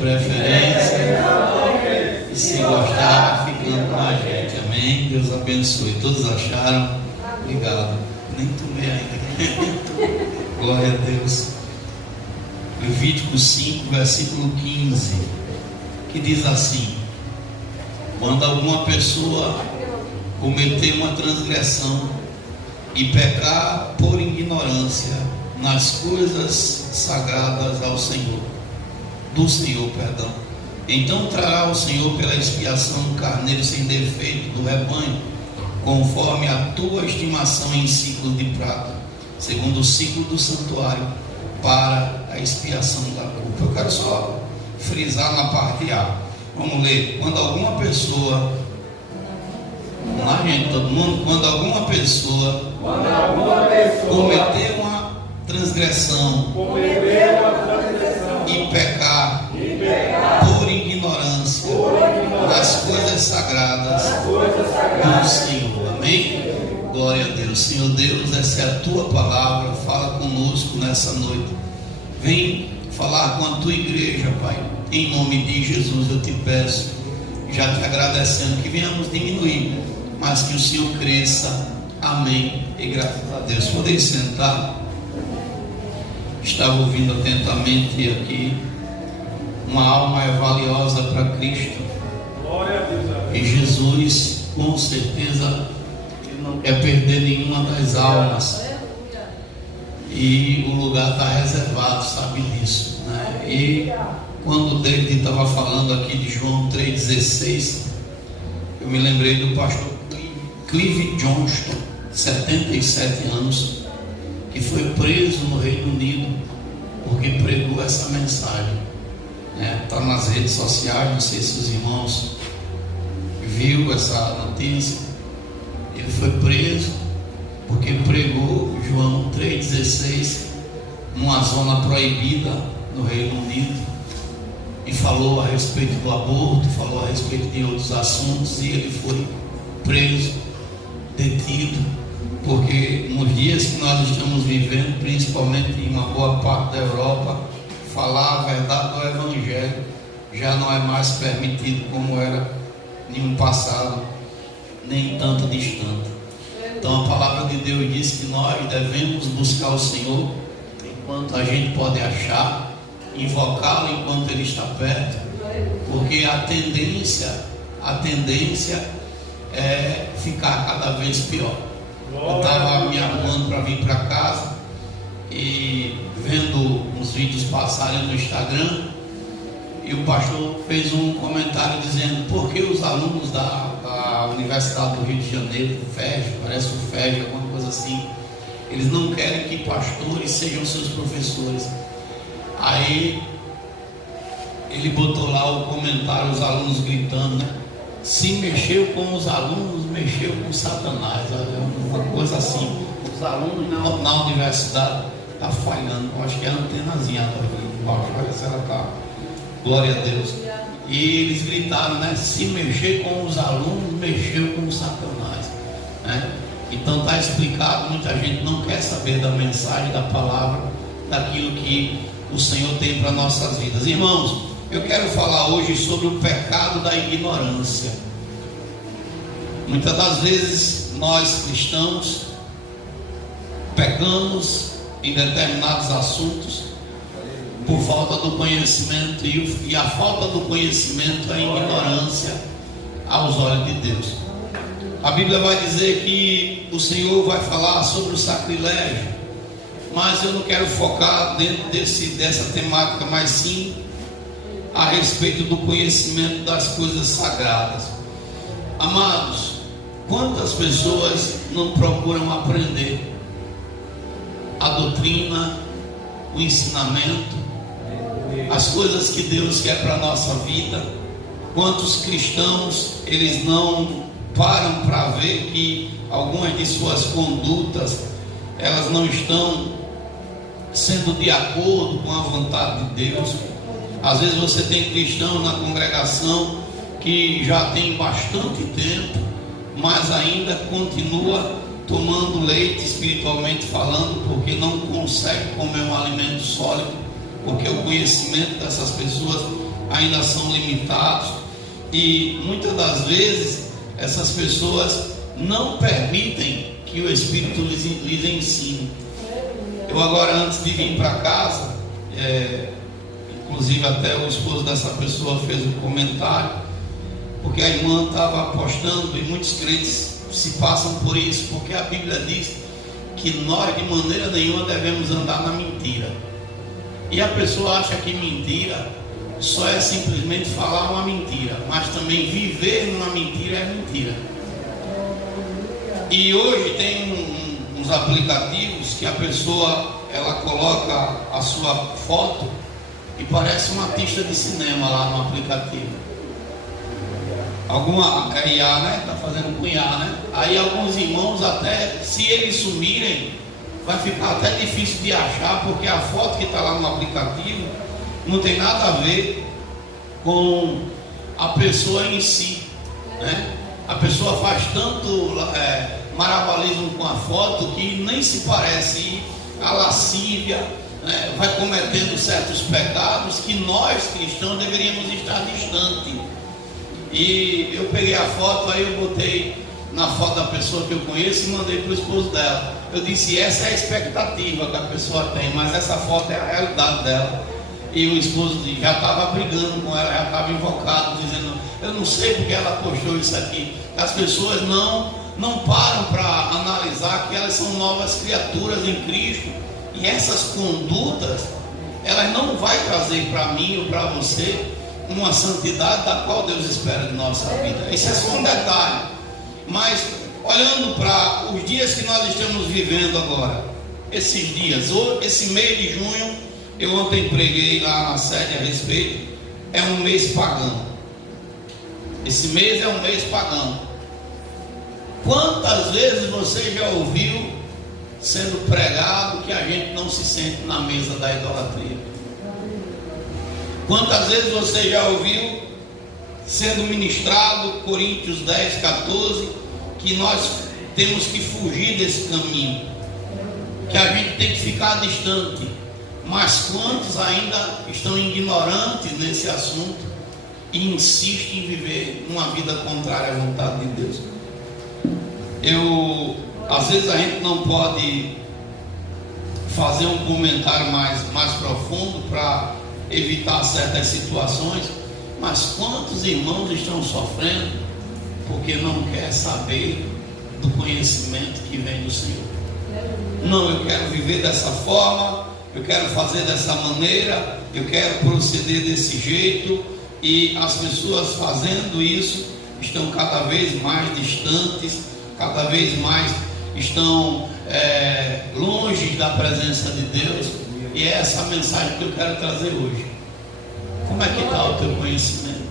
preferência. E se gostar, ficando com a gente. Amém? Deus abençoe. Todos acharam? Obrigado. Nem tomei ainda. Glória a Deus. Levítico 5, versículo 15, que diz assim: quando alguma pessoa cometer uma transgressão e pecar por ignorância nas coisas sagradas ao Senhor, do Senhor, perdão, então trará ao Senhor pela expiação um carneiro sem defeito do rebanho, conforme a tua estimação em ciclo de prata, segundo o ciclo do santuário, para a expiação da culpa. Eu quero só frisar na parte A. Vamos ler. Quando alguma pessoa, vamos lá, gente, todo mundo. Quando alguma pessoa cometer uma transgressão e pecar por ignorância das coisas sagradas do Senhor. Amém? Glória a Deus. Senhor Deus, essa é a tua palavra. Fala conosco nessa noite. Vem falar com a tua igreja, Pai. Em nome de Jesus eu te peço, já te agradecendo, que venhamos diminuir, mas que o Senhor cresça. Amém. E graças a Deus. Podem sentar. Estava ouvindo atentamente aqui. Uma alma é valiosa para Cristo. Glória a Deus. E Jesus, com certeza, não quer perder nenhuma das almas. E o lugar está reservado, sabe disso, né? E quando o David estava falando aqui de João 3,16, eu me lembrei do pastor Clive Johnston, 77 anos, que foi preso no Reino Unido porque pregou essa mensagem. Está nas redes sociais, não sei se os irmãos viu essa notícia. Ele foi preso porque pregou João 3,16 numa zona proibida no Reino Unido, e falou a respeito do aborto, falou a respeito de outros assuntos, e ele foi preso, detido, porque nos dias que nós estamos vivendo, principalmente em uma boa parte da Europa, falar a verdade do Evangelho já não é mais permitido como era em um passado nem tanto distante. Então a palavra de Deus diz que nós devemos buscar o Senhor enquanto a gente pode achar, invocá-lo enquanto Ele está perto, porque a tendência é ficar cada vez pior. Eu estava me arrumando para vir para casa e vendo uns vídeos passarem no Instagram, e o pastor fez um comentário dizendo: por que os alunos da Universidade do Rio de Janeiro, FEJ, parece o FEJ, alguma coisa assim, eles não querem que pastores sejam seus professores? Aí ele botou lá o comentário, os alunos gritando, né? Se mexeu com os alunos, mexeu com Satanás. Uma coisa assim. Os alunos na universidade estão falhando. Eu acho que é a antenazinha embaixo, olha se ela está. Glória a Deus. E eles gritaram, né? Se mexer com os alunos, mexeu com Satanás, né? Então está explicado. Muita gente não quer saber da mensagem, da palavra, daquilo que o Senhor tem para nossas vidas. Irmãos, eu quero falar hoje sobre o pecado da ignorância. Muitas das vezes nós cristãos pecamos em determinados assuntos por falta do conhecimento, e a falta do conhecimento é a ignorância aos olhos de Deus. A Bíblia vai dizer que o Senhor vai falar sobre o sacrilégio, mas eu não quero focar dentro dessa temática, mas sim a respeito do conhecimento das coisas sagradas. Amados, quantas pessoas não procuram aprender a doutrina, o ensinamento, as coisas que Deus quer para a nossa vida? Quantos cristãos, eles não param para ver que algumas de suas condutas, elas não estão sendo de acordo com a vontade de Deus? Às vezes você tem cristão na congregação que já tem bastante tempo, mas ainda continua tomando leite, espiritualmente falando, porque não consegue comer um alimento sólido, porque o conhecimento dessas pessoas ainda são limitados, e muitas das vezes essas pessoas não permitem que o Espírito lhes ensine. Eu agora, antes de vir para casa, inclusive até o esposo dessa pessoa fez um comentário, porque a irmã estava apostando, e muitos crentes se passam por isso, porque a Bíblia diz que nós de maneira nenhuma devemos andar na mentira. E a pessoa acha que mentira só é simplesmente falar uma mentira, mas também viver numa mentira é mentira. E hoje tem uns aplicativos que a pessoa, ela coloca a sua foto e parece um artista de cinema lá no aplicativo. Alguma IA, né? Está fazendo com IA, né? Aí alguns irmãos, até se eles sumirem, vai ficar até difícil de achar, porque a foto que está lá no aplicativo não tem nada a ver com a pessoa em si, né? A pessoa faz tanto malabarismo com a foto que nem se parece, e a lascívia, né? Vai cometendo certos pecados que nós cristãos deveríamos estar distantes. E eu peguei a foto, aí eu botei na foto da pessoa que eu conheço e mandei para o esposo dela. Eu disse, essa é a expectativa que a pessoa tem, mas essa foto é a realidade dela. E o esposo já estava brigando com ela, já estava invocado, dizendo, eu não sei porque ela postou isso aqui. As pessoas não param para analisar que elas são novas criaturas em Cristo, e essas condutas, elas não vai trazer para mim ou para você uma santidade da qual Deus espera de nossa vida. Esse é só um detalhe. Mas olhando para os dias que nós estamos vivendo agora, esses dias, esse mês de junho, eu ontem preguei lá na sede a respeito, é um mês pagão. Esse mês é um mês pagão. Quantas vezes você já ouviu sendo pregado que a gente não se sente na mesa da idolatria? Quantas vezes você já ouviu sendo ministrado, Coríntios 10, 14, que nós temos que fugir desse caminho, que a gente tem que ficar distante? Mas quantos ainda estão ignorantes nesse assunto e insistem em viver uma vida contrária à vontade de Deus? Às vezes a gente não pode fazer um comentário mais profundo para evitar certas situações, mas quantos irmãos estão sofrendo porque não quer saber do conhecimento que vem do Senhor? Não, eu quero viver dessa forma, eu quero fazer dessa maneira, eu quero proceder desse jeito, e as pessoas fazendo isso estão cada vez mais distantes, cada vez mais estão longe da presença de Deus. E é essa mensagem que eu quero trazer hoje. Como é que está o teu conhecimento?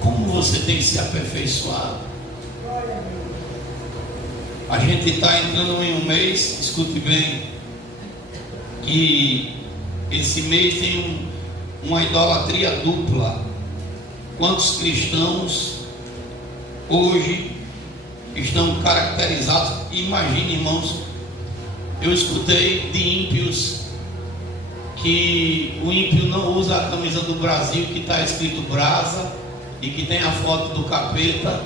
Como você tem se aperfeiçoado? A gente está entrando em um mês, escute bem, que esse mês tem uma idolatria dupla. Quantos cristãos hoje estão caracterizados? Imagine, irmãos, eu escutei de ímpios que o ímpio não usa a camisa do Brasil que está escrito brasa e que tem a foto do capeta.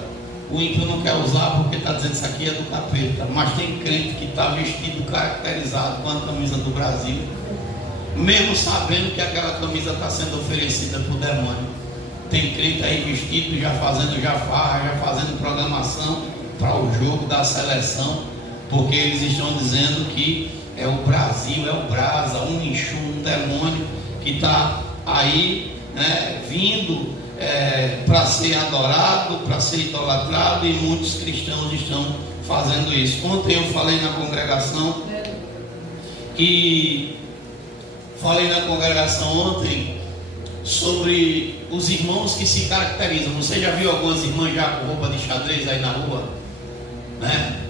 O ímpio não quer usar porque está dizendo isso aqui é do capeta. Mas tem crente que está vestido, caracterizado com a camisa do Brasil, mesmo sabendo que aquela camisa está sendo oferecida por demônio. Tem crente aí vestido, já fazendo farra, já fazendo programação para o jogo da seleção, porque eles estão dizendo que é o Brasil, é o brasa, um Exu, um demônio que está aí, né, vindo para ser adorado, para ser idolatrado, e muitos cristãos estão fazendo isso. Ontem eu falei na congregação ontem sobre os irmãos que se caracterizam. Você já viu algumas irmãs já com roupa de xadrez aí na rua, né?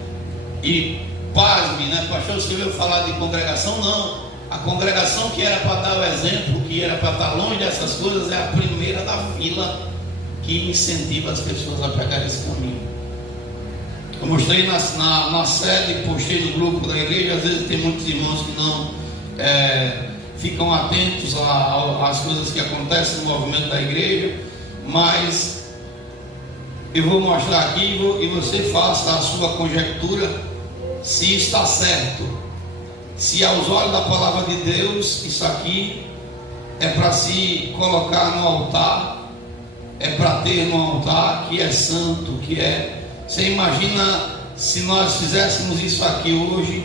E pasme, né? Pastor, você veio falar de congregação? Não. A congregação que era para dar o exemplo, que era para estar longe dessas coisas, é a primeira da fila que incentiva as pessoas a pegar esse caminho. Eu mostrei na sede, postei no grupo da igreja. Às vezes tem muitos irmãos que ficam atentos às coisas que acontecem no movimento da igreja, mas eu vou mostrar aqui e você faça a sua conjectura se está certo, se aos olhos da palavra de Deus isso aqui é para se colocar no altar, é para ter no altar que é santo, que é. Você imagina se nós fizéssemos isso aqui hoje,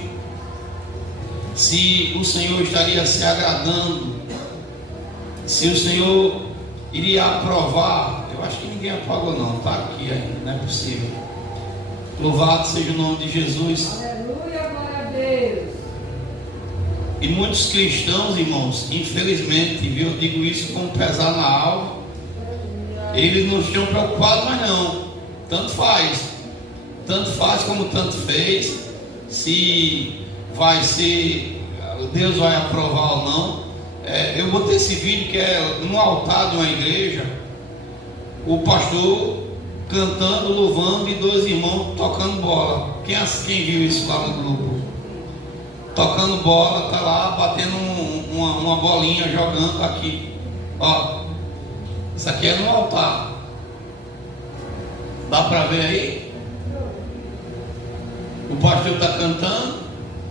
se o Senhor estaria se agradando, se o Senhor iria aprovar. Eu acho que ninguém apagou não, está aqui ainda, não é possível. Louvado seja o nome de Jesus. Aleluia, glória a Deus. E muitos cristãos, irmãos, infelizmente, eu digo isso com pesar na alma, eles não estão preocupados mais não. Tanto faz como tanto fez, se vai ser, Deus vai aprovar ou não. Eu botei esse vídeo que é no altar de uma igreja, o pastor cantando, louvando e dois irmãos tocando bola. Quem viu isso lá no grupo? Tocando bola, tá lá batendo uma bolinha, jogando aqui. Ó, isso aqui é no altar. Dá para ver aí? O pastor está cantando,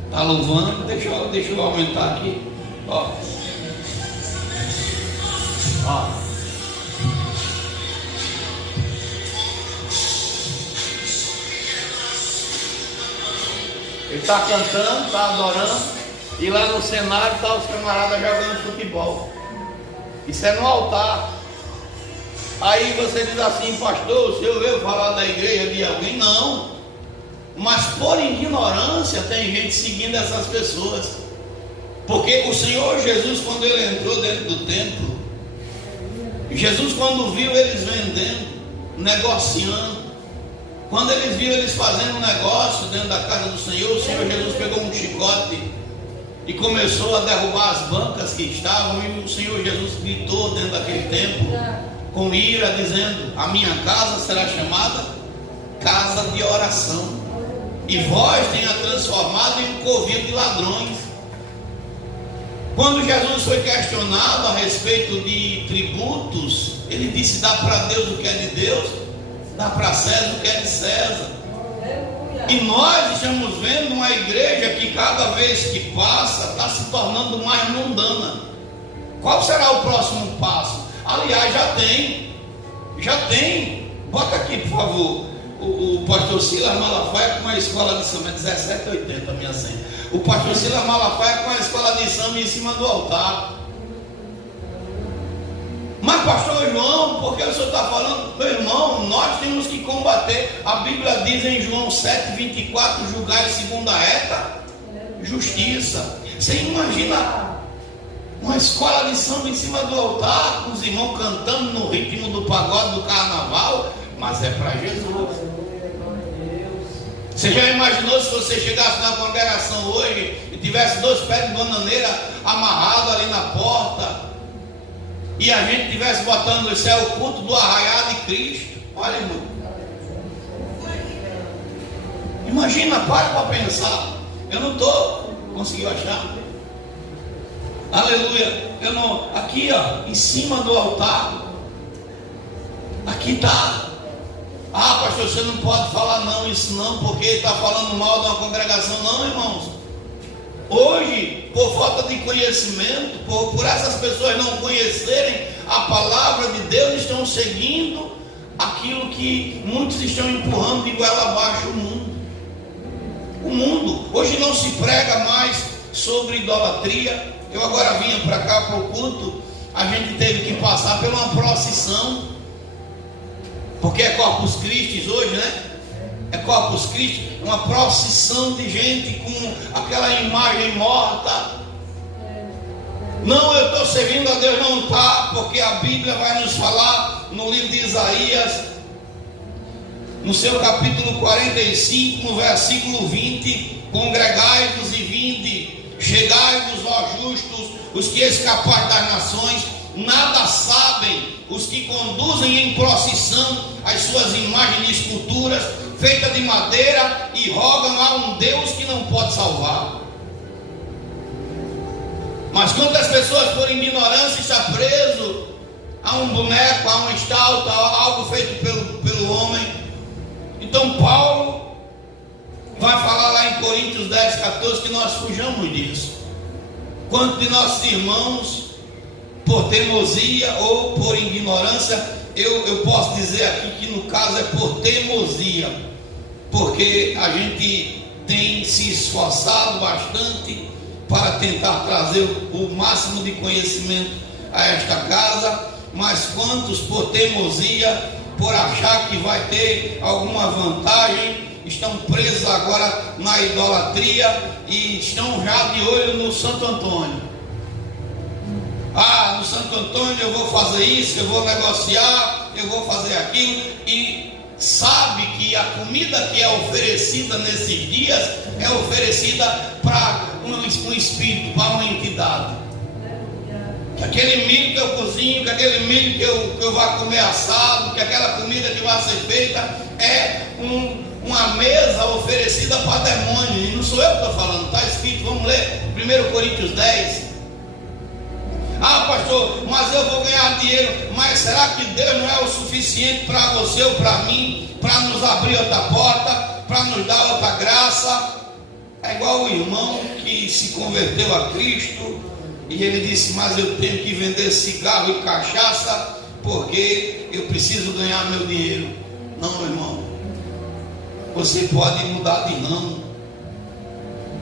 está louvando. Deixa eu aumentar aqui. Ó. Ó. Ele está cantando, está adorando, e lá no cenário está os camaradas jogando futebol. Isso é no altar. Aí você diz assim: pastor, o senhor veio falar da igreja de alguém? Não. Mas por ignorância tem gente seguindo essas pessoas. Porque o Senhor Jesus, quando ele entrou dentro do templo, Jesus, quando viu eles vendendo, negociando, quando eles viram eles fazendo um negócio dentro da casa do Senhor, o Senhor Jesus pegou um chicote e começou a derrubar as bancas que estavam, e o Senhor Jesus gritou dentro daquele templo com ira, dizendo: a minha casa será chamada casa de oração, e vós tenha transformado em um covil de ladrões. Quando Jesus foi questionado a respeito de tributos, ele disse: dá para Deus o que é de Deus, dá para César o que é de César. E nós estamos vendo uma igreja que cada vez que passa está se tornando mais mundana. Qual será o próximo passo? Aliás, já tem. Bota aqui, por favor, o pastor Silas Malafaia com a escola de samba, 1780 minha senha. O pastor Silas Malafaia com a escola de samba em cima do altar. Mas pastor João, por que o senhor está falando? Meu irmão, nós temos que combater. A Bíblia diz em João 7,24: julgai segundo a reta justiça. Você imagina uma escola de samba em cima do altar, com os irmãos cantando no ritmo do pagode do carnaval, mas é para Jesus. Você já imaginou se você chegasse na congregação hoje e tivesse 2 pés de bananeira amarrados ali na porta, e a gente estivesse botando esse é o culto do arraial de Cristo? Olha, irmão, imagina, para pensar. Eu não estou conseguindo achar. Aleluia. Eu não, aqui ó, em cima do altar, aqui está. Ah, pastor, você não pode falar não, isso não, porque está falando mal de uma congregação. Não, irmãos. Hoje, por falta de conhecimento, por essas pessoas não conhecerem a palavra de Deus, estão seguindo aquilo que muitos estão empurrando de goela abaixo: o mundo. O mundo. Hoje não se prega mais sobre idolatria. Eu agora vinha para cá para o culto, a gente teve que passar por uma procissão, porque é Corpus Christi hoje, né? É Corpus Christi, uma procissão de gente com aquela imagem morta. Não, eu estou servindo a Deus, não está, porque a Bíblia vai nos falar no livro de Isaías, no seu capítulo 45, no versículo 20: congregai-vos e vinde, chegai-vos, ó justos, os que escaparam das nações. Nada sabem os que conduzem em procissão as suas imagens de esculturas feitas de madeira e rogam a um Deus que não pode salvar. Mas quantas pessoas por ignorância está preso a um boneco, a uma estátua, a algo feito pelo homem. Então Paulo vai falar lá em Coríntios 10, 14 que nós fujamos disso. Quanto de nossos irmãos, por teimosia ou por ignorância, eu posso dizer aqui que no caso é por teimosia, porque a gente tem se esforçado bastante para tentar trazer o máximo de conhecimento a esta casa, mas quantos por teimosia, por achar que vai ter alguma vantagem, estão presos agora na idolatria e estão já de olho no Santo Antônio. No Santo Antônio eu vou fazer isso, eu vou negociar, eu vou fazer aquilo, e sabe que a comida que é oferecida nesses dias é oferecida para um espírito, para uma entidade. Que aquele milho que eu cozinho, que aquele milho que eu vou comer assado, que aquela comida que vai ser feita é uma mesa oferecida para demônios. E não sou eu que estou falando, está escrito, vamos ler 1 Coríntios 10. Pastor, mas eu vou ganhar dinheiro. Mas será que Deus não é o suficiente para você ou para mim, para nos abrir outra porta, para nos dar outra graça? É igual o irmão que se converteu a Cristo e ele disse: mas eu tenho que vender cigarro e cachaça porque eu preciso ganhar meu dinheiro. Não, irmão, você pode mudar de ramo,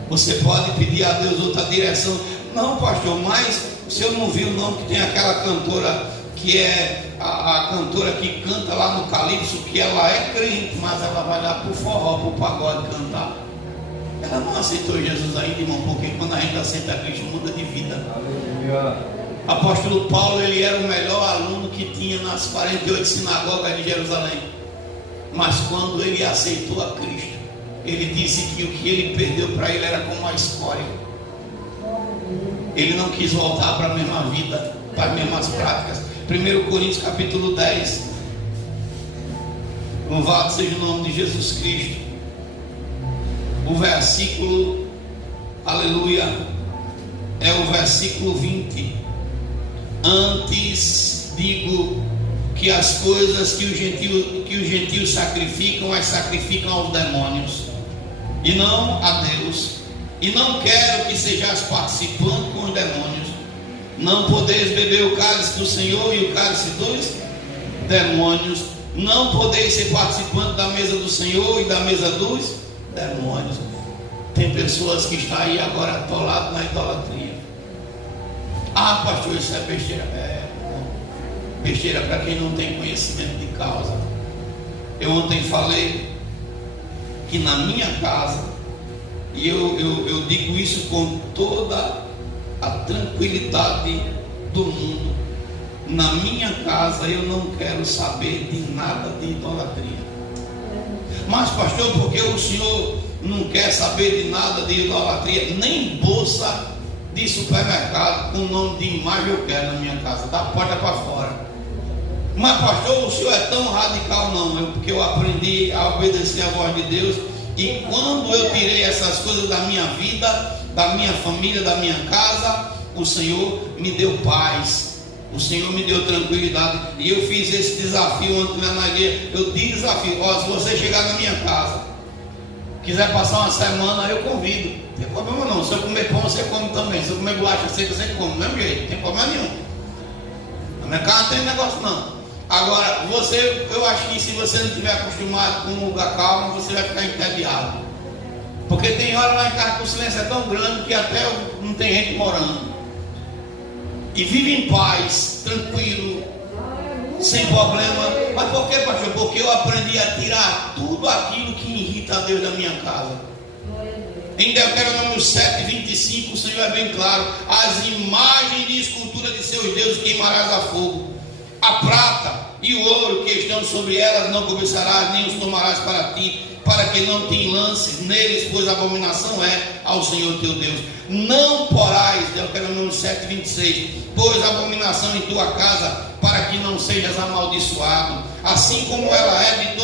você pode pedir a Deus outra direção. Não, pastor, mas o senhor não viu não que tem aquela cantora que é a cantora que canta lá no Calypso, que ela é crente, mas ela vai lá pro forró, pro pagode cantar. Ela não aceitou Jesus ainda, irmão, porque quando a gente aceita Cristo muda de vida. Aleluia. Apóstolo Paulo, ele era o melhor aluno que tinha nas 48 sinagogas de Jerusalém, mas quando ele aceitou a Cristo, ele disse que o que ele perdeu para ele era como a escória. Ele não quis voltar para a mesma vida, para as mesmas práticas. 1 Coríntios capítulo 10. Louvado seja o nome de Jesus Cristo. O versículo, aleluia, é o versículo 20. Antes digo que as coisas que os gentios sacrificam, as sacrificam aos demônios, e não a Deus. E não quero que sejais participando com os demônios. Não podeis beber o cálice do Senhor e o cálice dos demônios. Não podeis ser participando da mesa do Senhor e da mesa dos demônios. Tem pessoas que estão aí agora atoladas na idolatria. Pastor, isso é besteira. Besteira para quem não tem conhecimento de causa. Eu ontem falei que na minha casa, e eu digo isso com toda a tranquilidade do mundo, na minha casa eu não quero saber de nada de idolatria. Mas pastor, porque o senhor não quer saber de nada de idolatria? Nem bolsa de supermercado com nome de imagem eu quero na minha casa, da porta para fora. Mas pastor, o senhor é tão radical? Não, porque eu aprendi a obedecer a voz de Deus. E quando eu tirei essas coisas da minha vida, da minha família, da minha casa, o Senhor me deu paz, o Senhor me deu tranquilidade. E eu fiz esse desafio ontem na igreja. Eu desafio: se você chegar na minha casa, quiser passar uma semana, eu convido. Não tem problema não. Se eu comer pão, você come também. Se eu comer bolacha seca, você come do mesmo jeito, não tem problema nenhum. Na minha casa não tem negócio não. Agora, eu acho que se você não estiver acostumado com um lugar calmo, você vai ficar entediado. Porque tem hora lá em casa que o silêncio é tão grande que até não tem gente morando. E vive em paz, tranquilo, sem problema. Mas por que, pastor? Porque eu aprendi a tirar tudo aquilo que irrita a Deus da minha casa. Em Deuteronômio 7:25, o Senhor é bem claro: as imagens de escultura de seus deuses queimarás a fogo. A prata e o ouro que estão sobre elas não cobiçarás, nem os tomarás para ti, para que não te lances neles, pois a abominação é ao Senhor teu Deus. Não porás, Deuteronômio 7:26, pois a abominação em tua casa, para que não sejas amaldiçoado. Assim como ela é,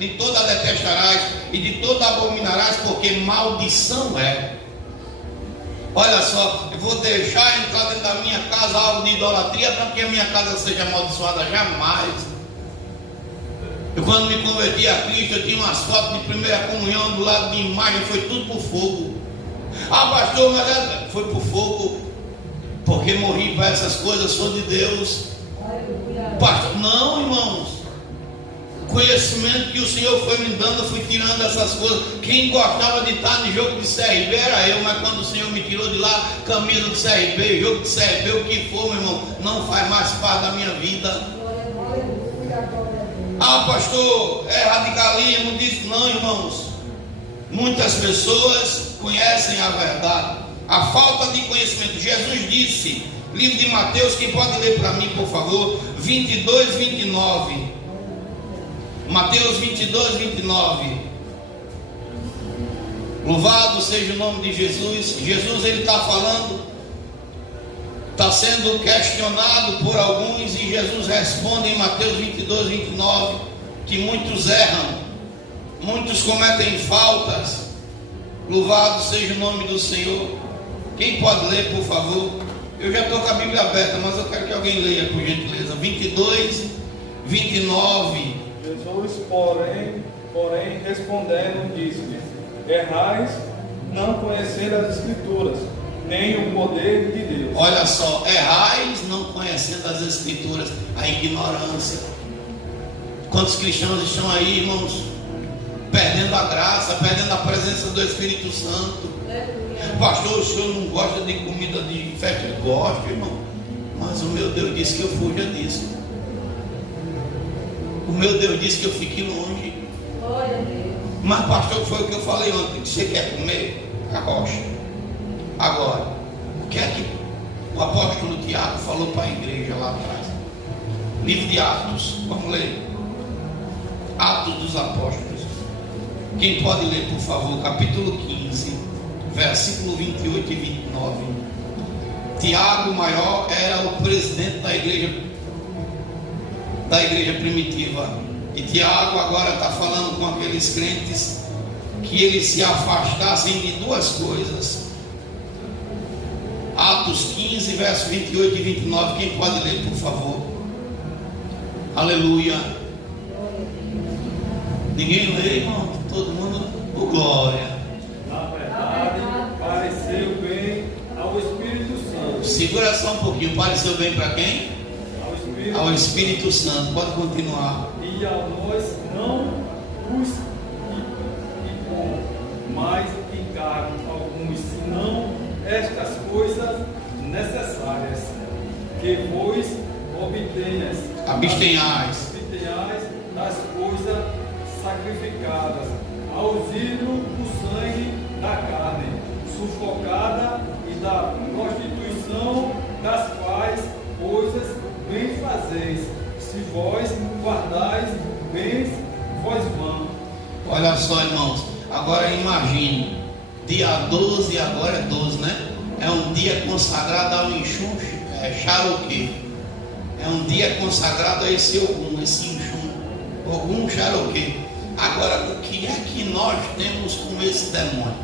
de toda detestarás, e de toda abominarás, porque maldição é. Olha só, eu vou deixar entrar dentro da minha casa algo de idolatria para que a minha casa seja amaldiçoada? Jamais. Eu, quando me converti a Cristo, eu tinha umas fotos de primeira comunhão do lado de imagem, foi tudo por fogo. Ah, pastor, mas foi por fogo, porque morri para essas coisas, sou de Deus. Pastor, não, irmãos. O conhecimento que o Senhor foi me dando, eu fui tirando essas coisas. Quem gostava de estar no jogo de CRB era eu, mas quando o Senhor me tirou de lá, camisa do CRB, jogo de CRB, o que for, meu irmão, não faz mais parte da minha vida. Ah, pastor, é radicalismo disso. Não, irmãos. Muitas pessoas conhecem a verdade. A falta de conhecimento. Jesus disse, livro de Mateus, quem pode ler para mim, por favor? 22, 29. Mateus 22, 29. Louvado seja o nome de Jesus. Jesus, ele está falando, está sendo questionado por alguns, e Jesus responde em Mateus 22, 29, que muitos erram, muitos cometem faltas. Louvado seja o nome do Senhor. Quem pode ler, por favor? Eu já estou com a Bíblia aberta, mas eu quero que alguém leia, por gentileza. 22, 29. Jesus, porém respondendo, disse-lhes: errais, não conhecendo as Escrituras, nem o poder de Deus. Olha só, errais não conhecendo as Escrituras, a ignorância. Quantos cristãos estão aí, irmãos, perdendo a graça, perdendo a presença do Espírito Santo? Pastor, o senhor não gosta de comida de festa? Eu gosto, irmão, mas o meu Deus disse que eu fuja disso. O meu Deus disse que eu fique longe. Mas pastor, foi o que eu falei ontem. Você quer comer? Arrocha. Agora, o que é que o apóstolo Tiago falou para a igreja lá atrás? Livro de Atos, vamos ler. Atos dos Apóstolos. Quem pode ler, por favor? Capítulo 15, versículo 28 e 29. Tiago maior era o presidente da igreja primitiva. E Tiago agora está falando com aqueles crentes que eles se afastassem de duas coisas. Atos 15, verso 28 e 29. Quem pode ler, por favor? Aleluia. Ninguém lê, irmão? Todo mundo? Oh, glória. Na verdade, pareceu bem ao Espírito Santo. Segura só um pouquinho. Pareceu bem para quem? Ao Espírito Santo. Pode continuar. E a nós não os impõe, mas encargam alguns, senão estas coisas necessárias, que vos abstenhais das coisas sacrificadas aos ídolos, do sangue da carne, sufocada, e da prostituição, das quais coisas bem fazeis, se vós guardais bens vós vão. Olha só, irmãos, agora imagine, dia 12, agora é 12, né? É um dia consagrado ao Exum Charoquê. É um dia consagrado a esse Ogum, esse Exum, Ogum Charoquê. Agora, o que é que nós temos com esse demônio?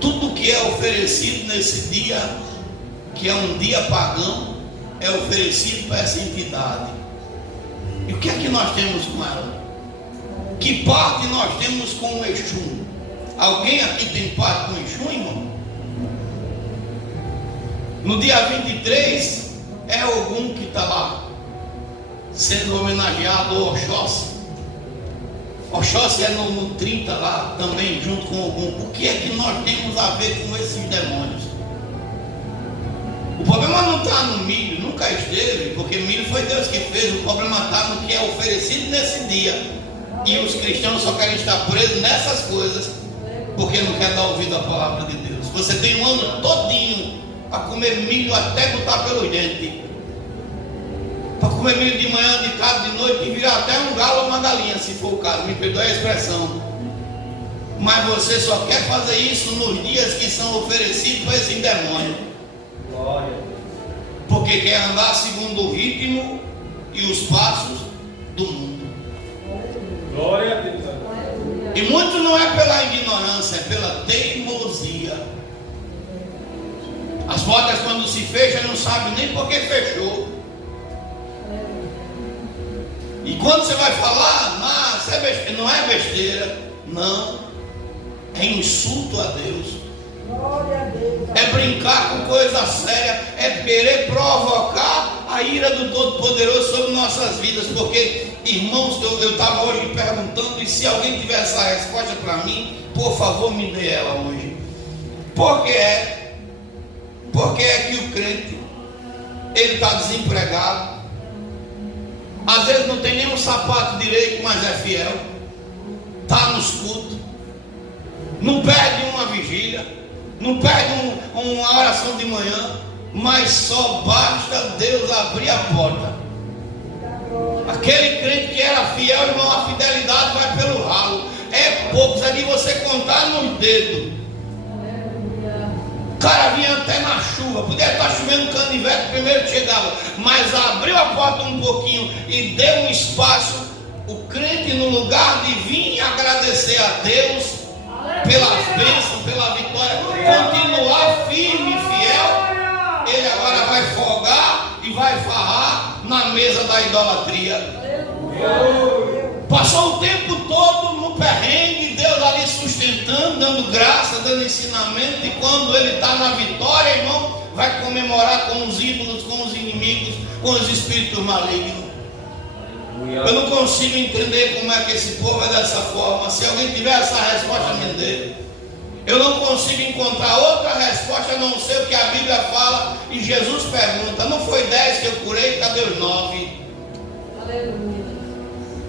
Tudo que é oferecido nesse dia, que é um dia pagão, é oferecido para essa entidade. E o que é que nós temos com ela? Que parte nós temos com o Exum? Alguém aqui tem parte com o Exum, irmão? No dia 23 é Ogum que está lá sendo homenageado, o Oxóssi. Oxóssi é no 30 lá também, junto com Ogum. O que é que nós temos a ver com esses demônios? O problema não está no milho, nunca esteve, porque milho foi Deus que fez. O problema está no que é oferecido nesse dia. E os cristãos só querem estar presos nessas coisas, porque não quer dar ouvido à palavra de Deus. Você tem um ano todinho para comer milho até botar pelos dentes, para comer milho de manhã, de tarde, de noite, e virar até um galo ou uma galinha, se for o caso, me perdoe a expressão. Mas você só quer fazer isso nos dias que são oferecidos para esse demônio. Glória. Porque quer andar segundo o ritmo e os passos do mundo. Glória a Deus. E muito não é pela ignorância, é pela teimosia. As portas, quando se fecham, não sabe nem por que fechou. E quando você vai falar, não é besteira, não, é insulto a Deus, é brincar com coisa séria, é querer provocar a ira do Todo-Poderoso sobre nossas vidas. Porque, irmãos, eu estava hoje perguntando, e se alguém tiver essa resposta para mim, por favor, me dê ela hoje. Por que é que o crente, ele está desempregado, às vezes não tem nem um sapato direito, mas é fiel, está nos cultos, não perde uma vigília, não perde uma oração de manhã, mas só basta Deus abrir a porta. Aquele crente que era fiel, irmão, a fidelidade vai pelo ralo. É poucos, é de você contar nos dedos. O cara vinha até na chuva, podia estar chovendo canivete, primeiro chegava, mas abriu a porta um pouquinho e deu um espaço. O crente, no lugar de vir agradecer a Deus pelas bênçãos, pela vitória, continuar firme e fiel, ele agora vai folgar e vai farrar na mesa da idolatria. Passou o tempo todo no perrengue, Deus ali sustentando, dando graça, dando ensinamento, e quando ele está na vitória, irmão, vai comemorar com os ídolos, com os inimigos, com os espíritos malignos. Eu não consigo entender como é que esse povo é dessa forma. Se alguém tiver essa resposta, me dê. Eu não consigo encontrar outra resposta a não ser o que a Bíblia fala. E Jesus pergunta: não foi 10 que eu curei? Cadê os 9? Aleluia.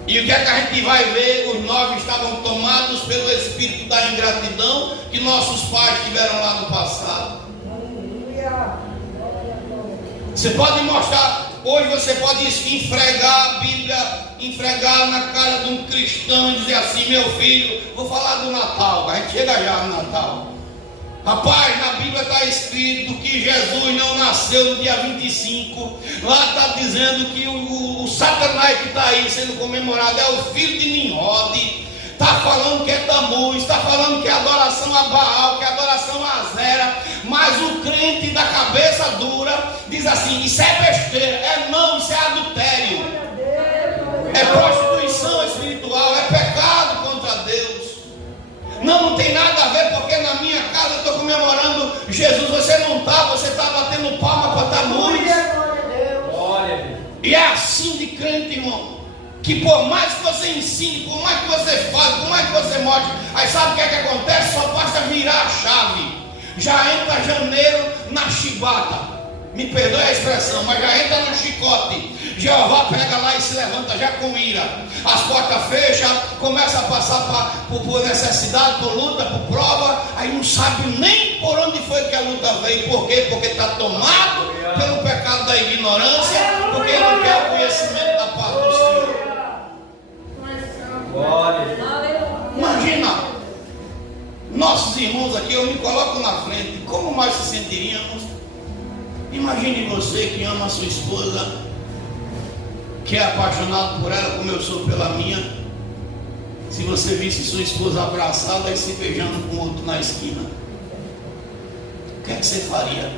E o que é que a gente vai ver? Os 9 estavam tomados pelo espírito da ingratidão que nossos pais tiveram lá no passado. Você pode mostrar, hoje você pode esfregar a Bíblia, esfregar na cara de um cristão e dizer assim: meu filho, vou falar do Natal, a gente chega já no Natal. Rapaz, na Bíblia está escrito que Jesus não nasceu no dia 25. Lá está dizendo que o Satanás que está aí sendo comemorado é o filho de Nimrod. Está falando que é Tamuz, está falando que é adoração a Baal, que é adoração a Azera. Mas o crente da cabeça dura diz assim: isso é besteira. Não, isso é adultério, é prostituição espiritual, é pecado contra Deus. Não tem nada a ver, porque na minha casa eu estou comemorando Jesus. Você não está, você está batendo palma para Tamuz. E é assim de crente, irmão, que por mais que você ensine, por mais que você fale, por mais que você mostre, aí sabe o que é que acontece? Só basta virar a chave. Já entra janeiro na chibata. Me perdoe a expressão, mas já entra no chicote. Jeová pega lá e se levanta já com ira. As portas fecham, começa a passar por necessidade, por luta, por prova. Aí não sabe nem por onde foi que a luta veio. Por quê? Porque está tomado pelo pecado da ignorância, porque não quer o conhecimento da paz do Senhor. Imagina, nossos irmãos aqui, eu me coloco na frente, como nós se sentiríamos? Imagine você que ama a sua esposa, que é apaixonado por ela como eu sou pela minha. Se você visse sua esposa abraçada e se beijando com outro na esquina, o que é que você faria?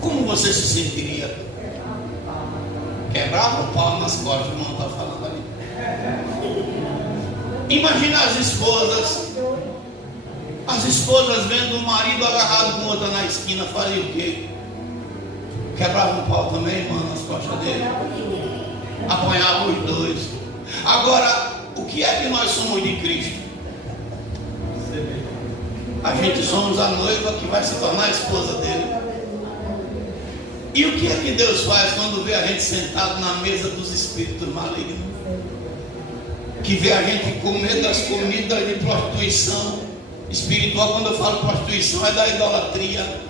Como você se sentiria? Quebrava o pau nas costas, o irmão está falando ali. Imagina as esposas vendo o marido agarrado com outra na esquina, faria o quê? Quebrava o pau também, irmão, nas costas dele. Apanhava os dois. Agora, o que é que nós somos de Cristo? A gente somos a noiva que vai se tornar a esposa dele. E o que é que Deus faz quando vê a gente sentado na mesa dos espíritos malignos? Que vê a gente comer das comidas de prostituição espiritual. Quando eu falo prostituição, é da idolatria.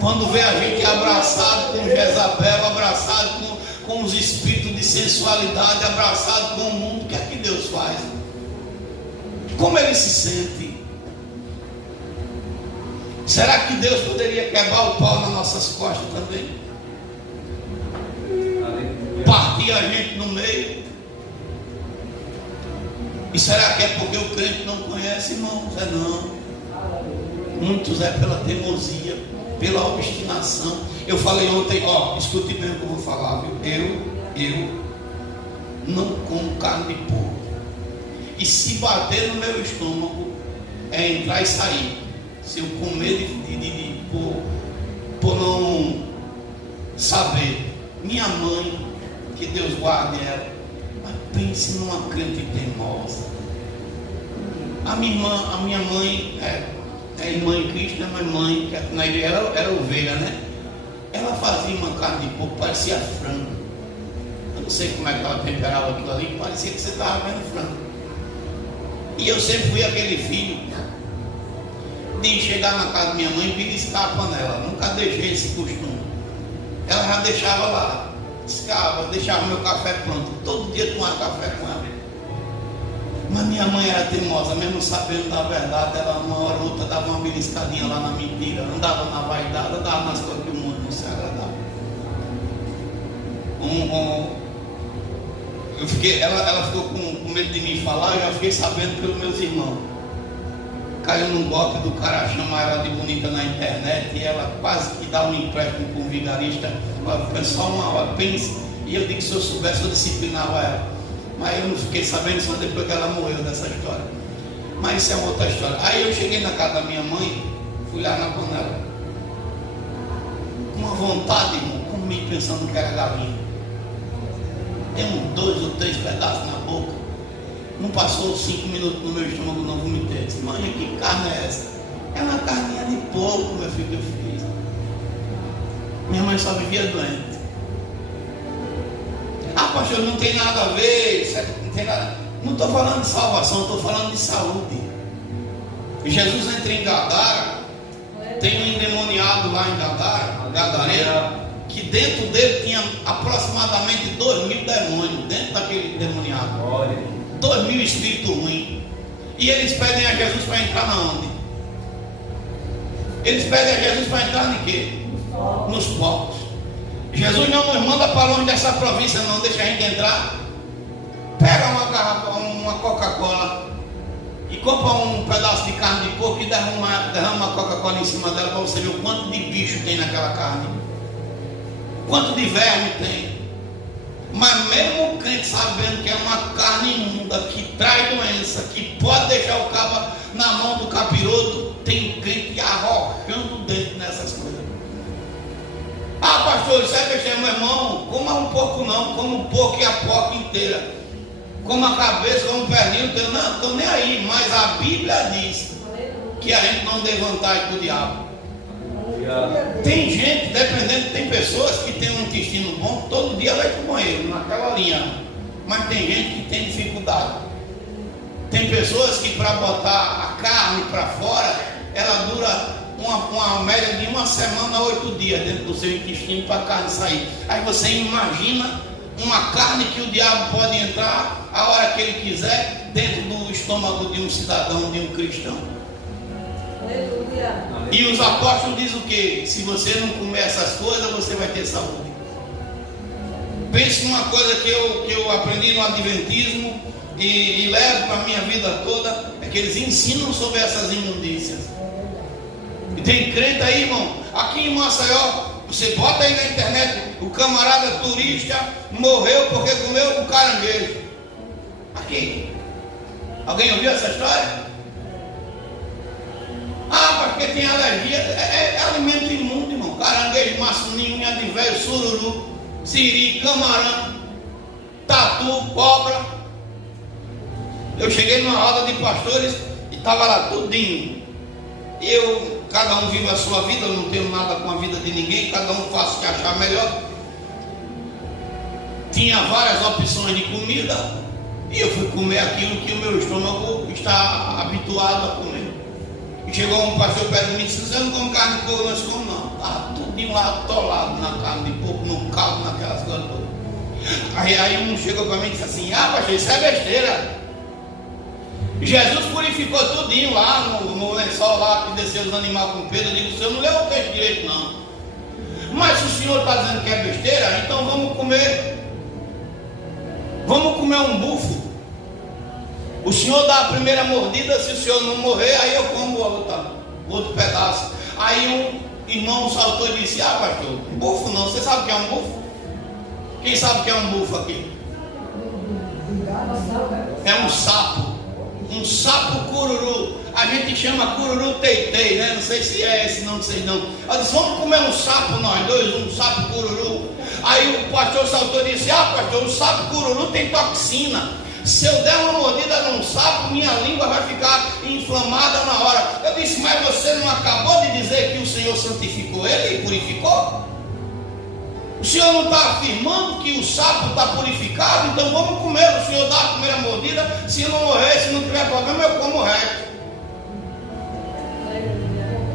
Quando vê a gente abraçado com Jezabel, abraçado com os espíritos de sensualidade, abraçado com o mundo, o que é que Deus faz? Como ele se sente? Será que Deus poderia quebrar o pau nas nossas costas também? Partir a gente no meio E será que é porque o crente não conhece, irmãos? É não. Muitos é pela teimosia, pela obstinação. Eu falei ontem, escute bem o que eu vou falar, viu? Eu não como carne de porco. E se bater no meu estômago, é entrar e sair. Se eu comer por não saber. Minha mãe, que Deus guarde ela, mas pense numa crente teimosa. A minha mãe é irmã em Cristo, é minha mãe, que na igreja era ovelha, né? Ela fazia uma carne de porco, parecia frango. Eu não sei como é que ela temperava aquilo ali, parecia que você estava vendo frango. E eu sempre fui aquele filho de chegar na casa da minha mãe e beliscar a panela. Nunca deixei esse costume. Ela já deixava lá, descava, deixava meu café pronto. Todo dia tomava café com ela. Mas minha mãe era teimosa, mesmo sabendo da verdade, ela uma hora ou outra dava uma beliscadinha lá na mentira, andava na vaidade, andava nas coisas que o mundo não se agradava. Ela ficou com medo de me falar, eu já fiquei sabendo pelos meus irmãos. Caiu num golpe do cara, chama ela de bonita na internet, e ela quase que dá um empréstimo com um vigarista. Foi só uma hora, pense. E eu digo que se eu soubesse, eu disciplinava ela. Mas eu não fiquei sabendo só depois que ela morreu dessa história. Mas isso é uma outra história. Aí eu cheguei na casa da minha mãe, fui lá na panela, com uma vontade, irmão, comi pensando que era galinha. Tem uns 2 ou 3 pedaços na boca. Não passou 5 minutos no meu estômago, não vomitei. Disse, mãe, que carne é essa? É uma carninha de porco, meu filho, que eu fiz. Minha mãe só vivia doente. Ah, pastor, não tem nada a ver, não tem nada. Não estou falando de salvação, estou falando de saúde. Jesus entra em Gadara, tem um endemoniado lá em Gadara, Gadareno, que dentro dele tinha aproximadamente 2.000 demônios, dentro daquele endemoniado. 2.000 espíritos ruins. E eles pedem a Jesus para entrar na onde? Eles pedem a Jesus para entrar em quê? Nos porcos. Jesus não nos manda para longe dessa província, não deixa a gente entrar. Pega uma garrafa, uma Coca-Cola e compra um pedaço de carne de porco e derrama a Coca-Cola em cima dela para você ver o quanto de bicho tem naquela carne, quanto de verme tem. Mas mesmo o crente sabendo que é uma carne imunda, que traz doença, que pode deixar o cabo na mão do capiroto, tem crente arrojando dentro nessas coisas. Ah, pastor, isso é besteira, meu irmão. Coma um pouco não, coma um pouco e a porca inteira. Coma a cabeça, coma o perninho, não estou nem aí. Mas a Bíblia diz que a gente não deve vontade para o diabo. Tem gente, dependendo, tem pessoas que têm um intestino bom, todo dia vai para o banheiro, naquela linha. Mas tem gente que tem dificuldade. Tem pessoas que para botar a carne para fora, ela dura uma média de 1 semana a 8 dias dentro do seu intestino para a carne sair. Aí você imagina uma carne que o diabo pode entrar a hora que ele quiser dentro do estômago de um cidadão, de um cristão. Aleluia. E os apóstolos dizem o quê? Se você não comer essas coisas, você vai ter saúde. Pense numa coisa que eu aprendi no Adventismo e levo para a minha vida toda, é que eles ensinam sobre essas imundícias. E tem crente aí, irmão, aqui em Maceió, você bota aí na internet, o camarada turista morreu porque comeu um caranguejo. Aqui. Alguém ouviu essa história? Ah, porque tem alergia. É alimento imundo, irmão. Caranguejo, maçuninho, unha de velho, sururu, siri, camarão, tatu, cobra. Eu cheguei numa roda de pastores e estava lá tudinho. E cada um vive a sua vida, eu não tenho nada com a vida de ninguém, cada um faz o que achar melhor. Tinha várias opções de comida e eu fui comer aquilo que o meu estômago está habituado a comer. E chegou um pastor perto de mim e disse: você não come carne de porco? Eu disse: como não? Estava tudinho lá atolado na carne de porco, no caldo, naquelas coisas todas. Aí um chegou para mim e disse assim: ah, pastor, isso é besteira. Jesus purificou tudinho lá no lençol lá que desceu os animais com Pedro. Eu digo: o senhor não leu o texto direito não. Mas se o senhor está dizendo que é besteira, então vamos comer um búfalo. O senhor dá a primeira mordida, se o senhor não morrer, aí eu como outro pedaço. Aí um irmão saltou e disse: ah, pastor, bufo não, você sabe o que é um bufo? Quem sabe o que é um bufo aqui? É um sapo cururu. A gente chama cururu teitei, né? Não sei se é esse não, vocês não. Eu disse: vamos comer um sapo nós dois, um sapo cururu. Aí o pastor saltou e disse: ah, pastor, o sapo cururu tem toxina. Se eu der uma mordida num sapo, minha língua vai ficar inflamada na hora. Eu disse: mas você não acabou de dizer que o Senhor santificou ele e purificou? O Senhor não está afirmando que o sapo está purificado? Então vamos comer. O Senhor dá a primeira mordida. Se não morrer, se não tiver problema, eu como o resto.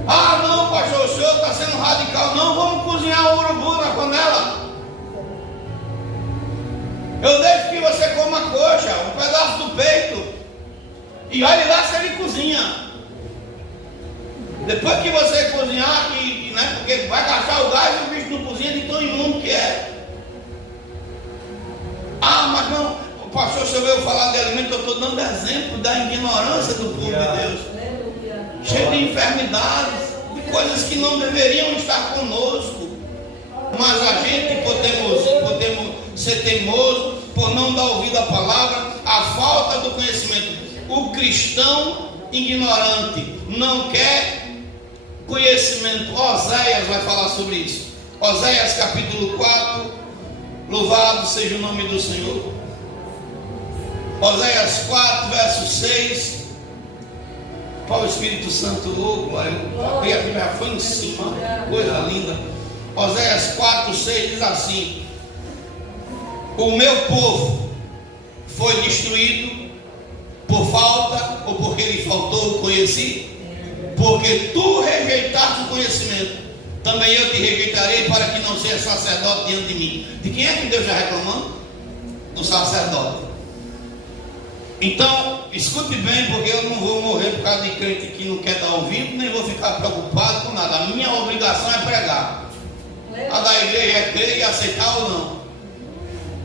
Ah, não, pastor, o senhor está sendo radical. Não, vamos cozinhar o urubu na panela. Eu deixo que você coma a coxa, um pedaço do peito, e olhe lá se ele cozinha. Depois que você cozinhar, né, porque vai gastar o gás e o bicho não cozinha de tão imundo que é. Ah, mas não, o pastor, se eu veio falar de alimento, eu estou dando exemplo da ignorância do povo de Deus, cheio de enfermidades, de coisas que não deveriam estar conosco. Mas a gente podemos ser teimoso por não dar ouvido à palavra, a falta do conhecimento. O cristão ignorante não quer conhecimento. Oséias vai falar sobre isso. Oséias capítulo 4, louvado seja o nome do Senhor. Oséias 4, verso 6. Qual o Espírito Santo? Oh, glória. Já foi em cima, coisa linda. Oséias 4, 6 diz assim: o meu povo foi destruído por falta ou porque lhe faltou o conhecimento? Porque tu rejeitaste o conhecimento, também eu te rejeitarei para que não seja sacerdote diante de mim. De quem é que Deus está reclamando? Do sacerdote. Então, escute bem, porque eu não vou morrer por causa de crente que não quer dar ouvido, nem vou ficar preocupado com nada. A minha obrigação é pregar. A da igreja é crer e aceitar ou não.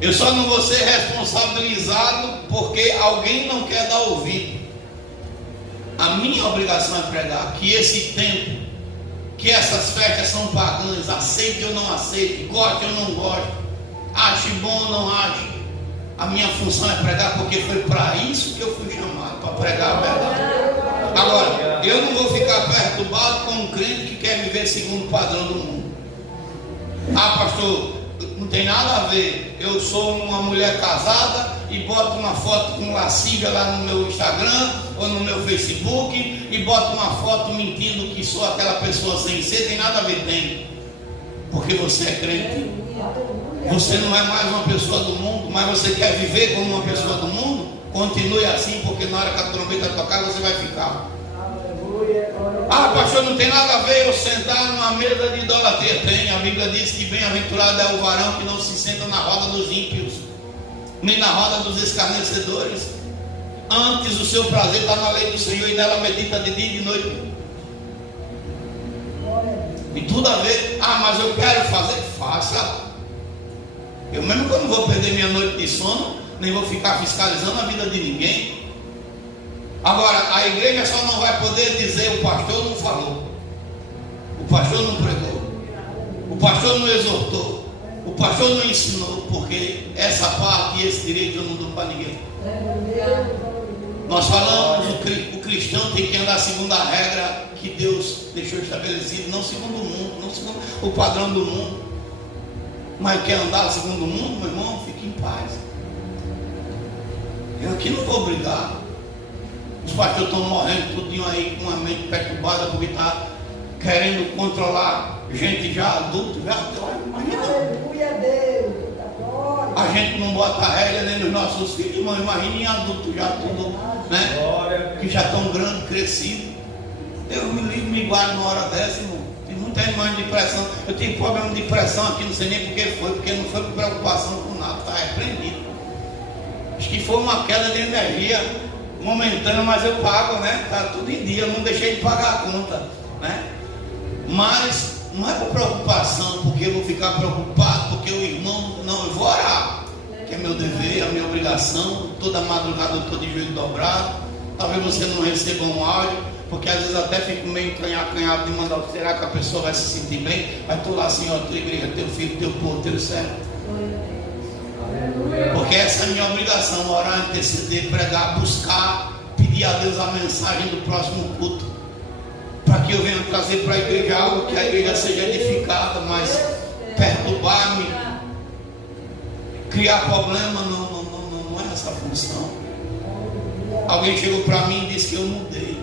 Eu só não vou ser responsabilizado porque alguém não quer dar ouvido. A minha obrigação é pregar que esse tempo, que essas festas são pagãs, aceite ou não aceite, goste ou não goste, ache bom ou não ache. A minha função é pregar, porque foi para isso que eu fui chamado, para pregar a verdade. Agora, eu não vou ficar perturbado com um crente que quer viver segundo o padrão do mundo. Ah, pastor, não tem nada a ver. Eu sou uma mulher casada e boto uma foto com lascívia lá no meu Instagram ou no meu Facebook e boto uma foto mentindo que sou aquela pessoa sem ser. Tem nada a ver, tem. Porque você é crente. Você não é mais uma pessoa do mundo, mas você quer viver como uma pessoa do mundo? Continue assim, porque na hora que a trombeta tocar você vai ficar. Ah, pastor, não tem nada a ver eu sentar numa mesa de idolatria. Tem, a Bíblia diz que bem-aventurado é o varão que não se senta na roda dos ímpios, nem na roda dos escarnecedores. Antes o seu prazer está na lei do Senhor e nela medita de dia e de noite. E tudo a ver. Ah, mas eu quero fazer, faça. Eu mesmo que eu não vou perder minha noite de sono, nem vou ficar fiscalizando a vida de ninguém. Agora, a igreja só não vai poder dizer: o pastor não falou, o pastor não pregou, o pastor não exortou, o pastor não ensinou, porque essa parte e esse direito eu não dou para ninguém. Nós falamos, o cristão tem que andar segundo a regra que Deus deixou estabelecido, não segundo o mundo, não segundo o padrão do mundo. Mas quer andar segundo o mundo, meu irmão, fique em paz. Eu aqui não vou brigar. Os pastores estão morrendo tudinho aí com a mente perturbada porque está querendo controlar gente já adulta. A gente não bota a rédea nem nos nossos filhos, irmão. Imagina em adulto já tudo, né? Que já estão grandes, crescidos. Deus me livre, me guarde numa hora dessa, irmão. Tem muita irmã de depressão. Eu tive problema de depressão aqui, não sei nem porque não foi por preocupação com nada, está repreendido. Acho que foi uma queda de energia momentânea, mas eu pago, né? Está tudo em dia, eu não deixei de pagar a conta, né? Mas não é por preocupação, porque eu vou ficar preocupado, porque o irmão, não, eu vou orar, que é meu dever, a minha obrigação. ligação, toda madrugada eu estou de joelho dobrado. Talvez você não receba um áudio, porque às vezes até fico meio canhado de mandar. Será que a pessoa vai se sentir bem? Aí estou lá, Senhor, tua igreja, teu filho, teu povo, teu servo. Porque essa é a minha obrigação: orar, interceder, pregar, buscar, pedir a Deus a mensagem do próximo culto, para que eu venha trazer para a igreja algo que a igreja seja edificada. Mas perturbar-me, criar problema, não é essa a função. Alguém chegou para mim e disse que eu mudei.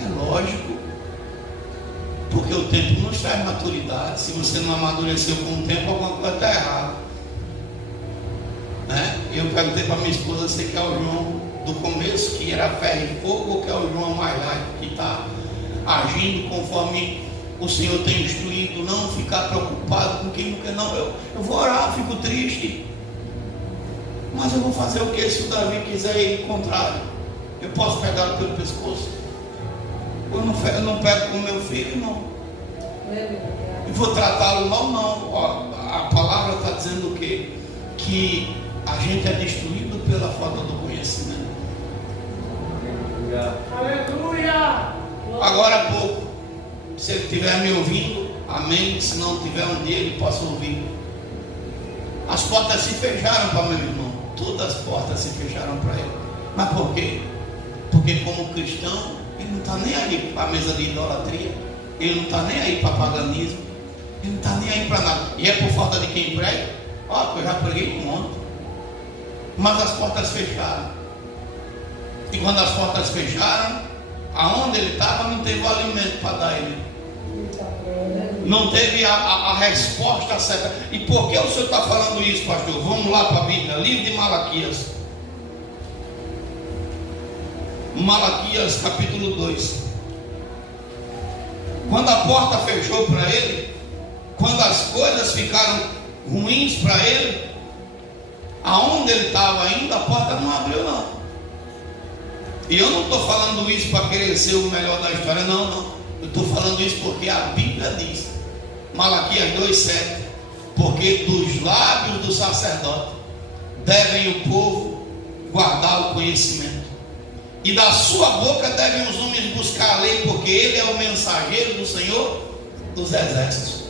É lógico, porque o tempo nos traz maturidade. Se você não amadureceu com o tempo, alguma coisa está errada, né? Eu perguntei para minha esposa: você quer o João do começo, que era ferro e fogo, ou quer o João mais light, que está agindo conforme o Senhor tem instruído? Não ficar preocupado com quem não quer. Não, eu vou orar, fico triste, mas eu vou fazer o que? Se o Davi quiser ir ao contrário, eu posso pegá-lo pelo pescoço? Eu não pego com meu filho, não. E vou tratá-lo mal, não. Ó, a palavra está dizendo o quê? Que a gente é destruído pela falta do conhecimento. Aleluia! Agora há pouco, se ele estiver me ouvindo, amém. Se não tiver, um dia ele possa ouvir. As portas se fecharam para meu irmão. Todas as portas se fecharam para ele. Mas por quê? Porque como cristão, ele não está nem aí para a mesa de idolatria, ele não está nem aí para paganismo, ele não está nem aí para nada. E é por falta de quem prega? Ó, eu já preguei um monte. Mas as portas fecharam. E quando as portas fecharam, aonde ele estava não teve o alimento para dar a ele. Não teve a resposta certa. E por que o senhor está falando isso, pastor? Vamos lá para a Bíblia, livro de Malaquias. Malaquias capítulo 2. Quando a porta fechou para ele, quando as coisas ficaram ruins para ele, aonde ele estava ainda, a porta não abriu, não. E eu não estou falando isso para querer ser o melhor da história, não. Eu estou falando isso porque a Bíblia diz, Malaquias 2,7: porque dos lábios do sacerdote devem o povo guardar o conhecimento, e da sua boca devem os homens buscar a lei, porque ele é o mensageiro do Senhor dos exércitos.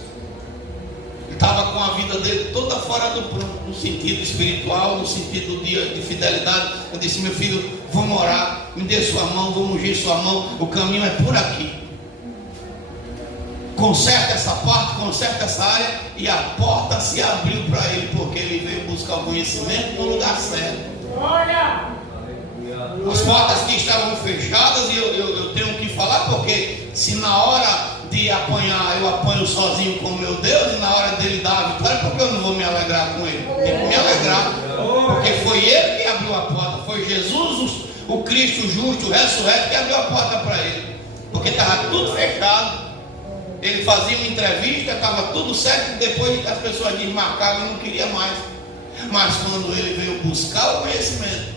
Ele estava com a vida dele toda fora do prumo, no sentido espiritual, no sentido de fidelidade. Eu disse: meu filho, vamos orar, me dê sua mão, vamos ungir sua mão, o caminho é por aqui. Conserta essa parte, conserta essa área. E a porta se abriu para ele, porque ele veio buscar o conhecimento no lugar certo. Olha! As portas que estavam fechadas, e eu tenho que falar, porque se na hora de apanhar eu apanho sozinho com meu Deus, e na hora dele dar a vitória, porque eu não vou me alegrar com ele? Tem que me alegrar, porque foi ele que abriu a porta. Foi Jesus, o Cristo justo, o ressurreto, que abriu a porta para ele, porque estava tudo fechado. Ele fazia uma entrevista, estava tudo certo, depois as pessoas desmarcavam e não queria mais. Mas quando ele veio buscar o conhecimento,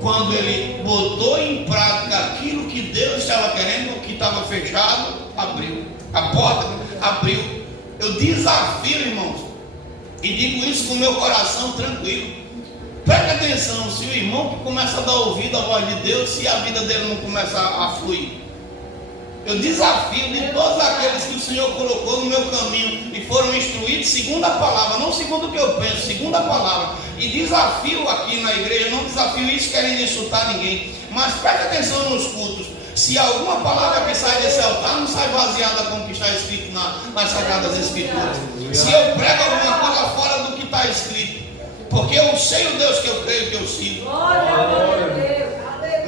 quando ele botou em prática aquilo que Deus estava querendo, o que estava fechado, abriu. A porta abriu. Eu desafio, irmãos, e digo isso com o meu coração tranquilo. Preste atenção: se o irmão que começa a dar ouvido à voz de Deus, se a vida dele não começa a fluir, eu desafio de todos aqueles que o Senhor colocou no meu caminho e foram instruídos segundo a palavra, não segundo o que eu penso, segundo a palavra. E desafio aqui na igreja, não desafio isso querendo insultar ninguém, mas preste atenção nos cultos. Se alguma palavra que sai desse altar não sai baseada com o que está escrito nas Sagradas Escrituras, se eu prego alguma coisa fora do que está escrito, porque eu sei o Deus que eu creio, que eu sigo.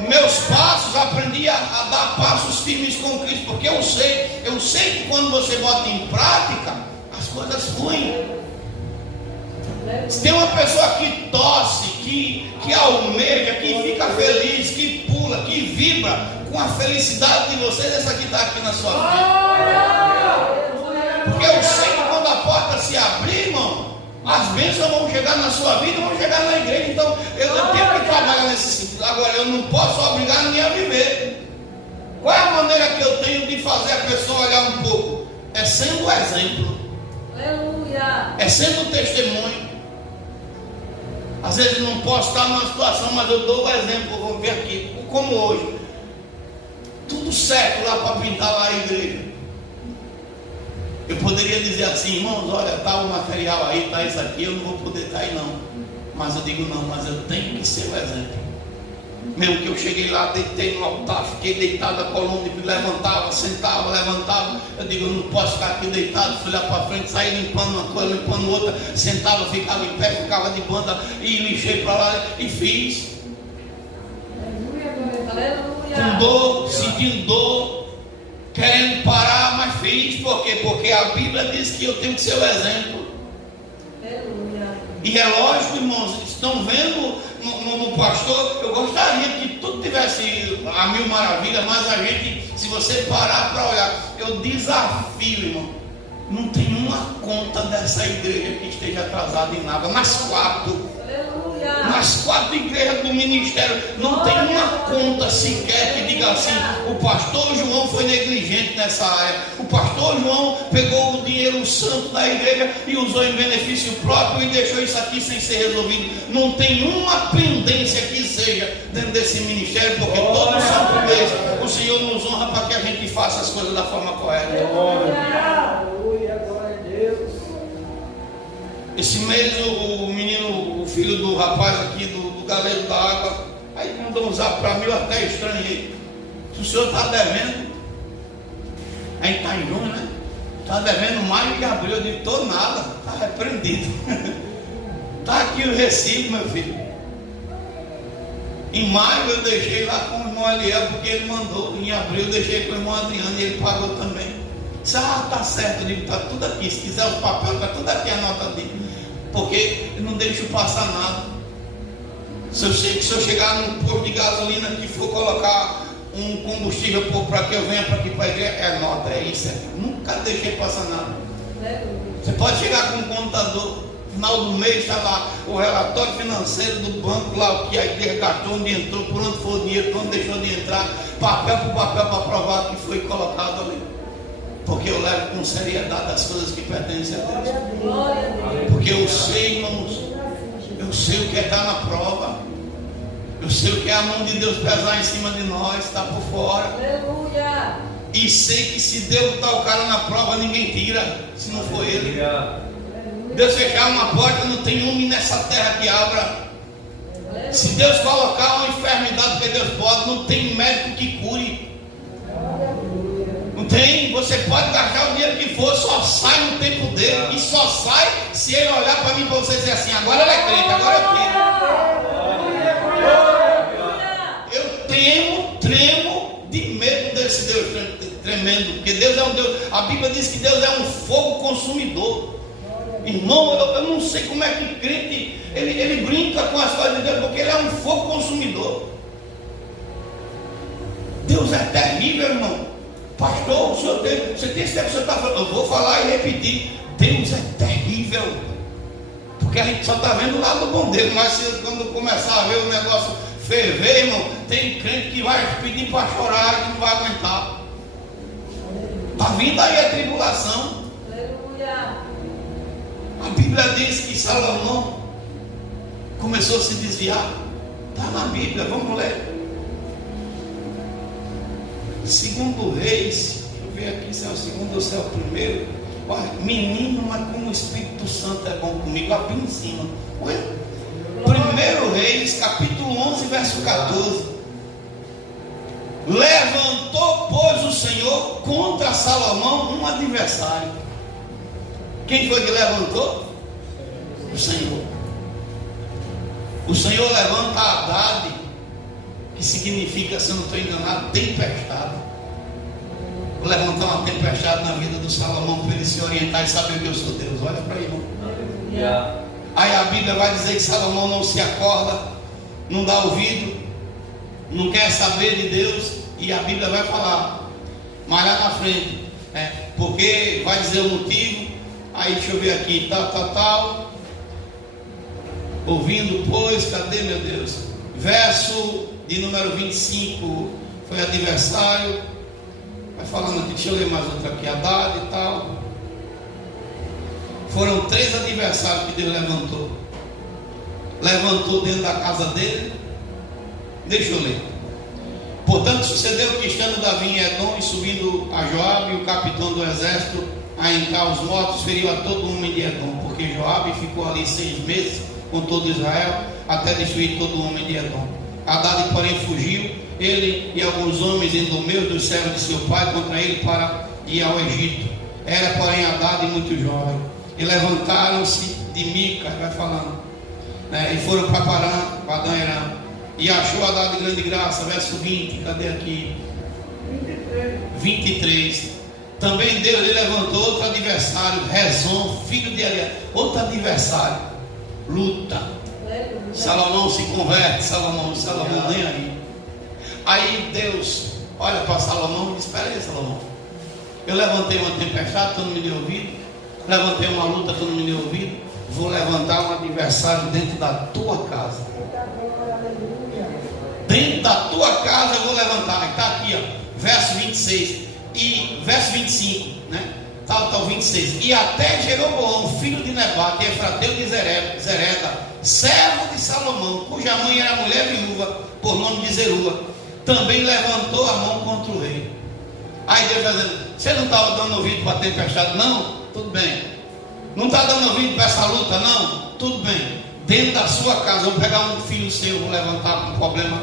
Meus passos, aprendi a dar passos firmes com Cristo, porque eu sei que quando você bota em prática, as coisas fluem. Se tem uma pessoa que tosse, que almeja, que fica feliz, que pula, que vibra com a felicidade de vocês, essa que está aqui na sua vida. Porque eu sei que quando a porta se abrir, irmão, as bênçãos vão chegar na sua vida, vão chegar na igreja. Então eu tenho que trabalhar nesse sentido. Agora, eu não posso obrigar ninguém a viver. Qual é a maneira que eu tenho de fazer a pessoa olhar um pouco? É sendo o exemplo. Aleluia. É sendo o testemunho. Às vezes não posso estar numa situação, mas eu dou o exemplo, vou ver aqui, como hoje. Tudo certo lá para pintar lá a igreja. Eu poderia dizer assim, irmãos, olha, tá o material aí, tá isso aqui, eu não vou poder estar aí não. Mas eu digo, não, mas eu tenho que ser o exemplo. Mesmo que eu cheguei lá, deitei no altar, fiquei deitado, a coluna levantava, sentava, levantava. Eu digo, eu não posso ficar aqui deitado, fui lá para frente, saí limpando uma coisa, limpando outra, sentava, ficava em pé, ficava de banda e lixei para lá e fiz. Com dor, sentindo dor, querendo parar, mas fiz. Por quê? Porque a Bíblia diz que eu tenho que ser o exemplo. E é lógico, irmãos, estão vendo no pastor, eu gostaria que tudo tivesse a mil maravilhas, mas a gente, se você parar para olhar, eu desafio, irmão, não tem uma conta dessa igreja que esteja atrasada em nada, nas quatro igrejas do ministério, não tem uma conta sequer que diga assim, o pastor João foi negligente nessa área, o pastor João pegou o dinheiro santo da igreja e usou em benefício próprio e deixou isso aqui sem ser resolvido. Não tem uma pendência que seja dentro desse ministério, porque todo santo mês o Senhor nos honra para que a gente faça as coisas da forma correta. Aleluia, glória a Deus. Esse mês o menino, o filho do rapaz aqui do Galeiro da Água, aí mandou um zap para mim, eu até estranhei. Se o senhor está devendo, aí está em junho, né? Está devendo maio e abril, eu digo, estou nada, está repreendido. Está aqui o recibo, meu filho. Em maio eu deixei lá com o irmão Eliel, porque ele mandou. Em abril eu deixei com o irmão Adriano e ele pagou também. Disse, tá certo, eu digo, está tudo aqui. Se quiser o papel, está tudo aqui a nota dele. Porque eu não deixo passar nada. Se eu chegar num posto de gasolina que for colocar um combustível para que eu venha para aqui para a igreja, é nota, é isso. Nunca deixei passar nada. Você pode chegar com um contador, no final do mês está lá o relatório financeiro do banco, lá o que a igreja gastou, onde entrou, por onde foi o dinheiro, por onde deixou de entrar, papel por papel para provar que foi colocado ali. Porque eu levo com seriedade as coisas que pertencem a Deus. Porque eu sei, irmãos, eu sei o que é estar na prova. Eu sei o que é a mão de Deus pesar em cima de nós, está por fora. Aleluia. E sei que se Deus botar o cara na prova, ninguém tira, se não for ele. Deus fechar uma porta, não tem homem nessa terra que abra. Se Deus colocar uma enfermidade que Deus pode, não tem médico que cure. Não tem, você pode gastar o dinheiro que for, só sai no tempo dele. E só sai se ele olhar para mim e você dizer assim, agora ele é crente, agora eu tremo de medo desse Deus tremendo, porque Deus é um Deus, a Bíblia diz que Deus é um fogo consumidor. Irmão, eu não sei como é que crente, ele brinca com as coisas de Deus, porque ele é um fogo consumidor. Deus é terrível, irmão. Pastor, o senhor você tem certeza que o senhor está falando? Eu vou falar e repetir. Deus é terrível. Porque a gente só está vendo o lado bom dele. Mas quando começar a ver o negócio ferver, irmão, tem crente que vai pedir para chorar e não vai aguentar. Está vindo aí a tribulação. Aleluia. A Bíblia diz que Salomão começou a se desviar. Está na Bíblia, vamos ler. Segundo Reis, deixa eu ver aqui se é o segundo ou se é o primeiro. Olha, menino, mas como o Espírito Santo é bom comigo, aqui em cima. Olha, primeiro Reis, capítulo 11, verso 14. Levantou, pois, o Senhor contra Salomão um adversário. Quem foi que levantou? O Senhor. O Senhor levanta Haddad, que significa, se eu não estou enganado, tempestade. Vou levantar uma tempestade na vida do Salomão para ele se orientar e saber que eu sou Deus. Olha para aí, irmão. Aí a Bíblia vai dizer que Salomão não se acorda, não dá ouvido, não quer saber de Deus, e a Bíblia vai falar, mas lá na frente, porque vai dizer o motivo. Aí deixa eu ver aqui, tal, ouvindo, pois, cadê, meu Deus? Verso de número 25, foi adversário. Vai falando aqui, deixa eu ler mais outra aqui, Haddad e tal. Foram 3 adversários que Deus levantou. levantou dentro da casa dele. Deixa eu ler. Portanto, sucedeu que, estando Davi em Edom e subindo a Joabe, o capitão do exército, a encar os mortos, feriu a todo homem de Edom, porque Joabe ficou ali 6 meses com todo Israel, até destruir todo homem de Edom. Haddad, porém, fugiu, ele e alguns homens idomeus dos servos de seu pai, contra ele para ir ao Egito. Era, porém, Haddad muito jovem. E levantaram-se de Mica, vai falando, né, e foram para Padã-Aram. E achou Haddad grande graça, verso 20, cadê aqui? 23. Também Deus lhe levantou outro adversário, Rezon, filho de Elias. Outro adversário, luta. Salomão se converte, Salomão nem aí. Aí Deus olha para Salomão e diz: espera aí, Salomão, eu levantei uma tempestade, tu não me deu ouvido. Levantei uma luta, tu não me deu ouvido. Vou levantar um adversário dentro da tua casa. Dentro da tua casa eu vou levantar. Está aqui, ó, verso 26 e verso 25, né? Está o 26. E até Jeroboão, filho de Nebate, efrateu de Zereda, servo de Salomão, cuja mãe era mulher viúva, por nome de Zerua, também levantou a mão contra o rei. Aí Deus está dizendo: você não está dando ouvido para a tempestade? Não? Tudo bem. Não está dando ouvido para essa luta? Não? Tudo bem. Dentro da sua casa, vou pegar um filho seu, vou levantar um problema,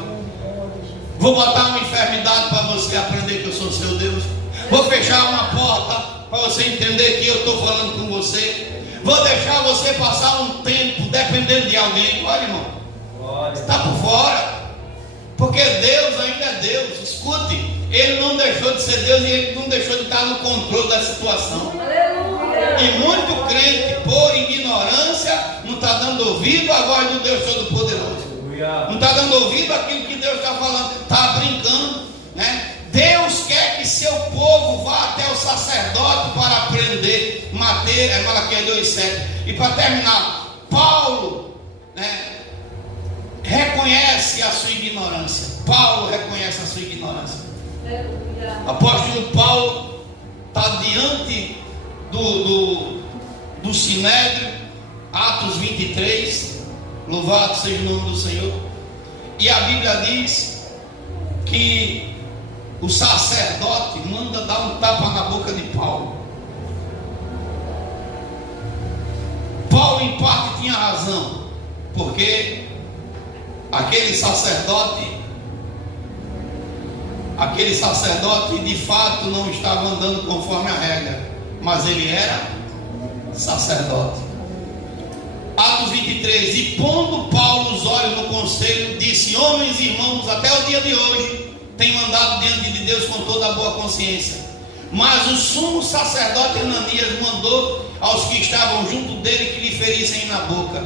vou botar uma enfermidade para você aprender que eu sou seu Deus. Vou fechar uma porta para você entender que eu estou falando com você. Vou deixar você passar um tempo dependendo de alguém. Olha, irmão, está por fora, porque Deus ainda é Deus. Escute, Ele não deixou de ser Deus e Ele não deixou de estar no controle da situação. E muito crente, por ignorância, não está dando ouvido à voz do Deus Todo-Poderoso. Não está dando ouvido àquilo que Deus está falando. Está brincando, né? Deus quer que seu povo vá até o sacerdote para aprender. Malaquias 2,7. E para terminar, Paulo, né, reconhece a sua ignorância. Paulo reconhece a sua ignorância. Apóstolo Paulo está diante do Sinédrio, Atos 23, louvado seja o nome do Senhor. E a Bíblia diz que o sacerdote manda dar um tapa na boca de Paulo. Paulo em parte tinha razão, porque aquele sacerdote de fato não estava andando conforme a regra, mas ele era sacerdote. Atos 23. E pondo Paulo os olhos no conselho, disse: homens e irmãos, até o dia de hoje tenho andado diante de Deus com toda a boa consciência. Mas o sumo sacerdote Ananias mandou aos que estavam junto dele que lhe ferissem na boca.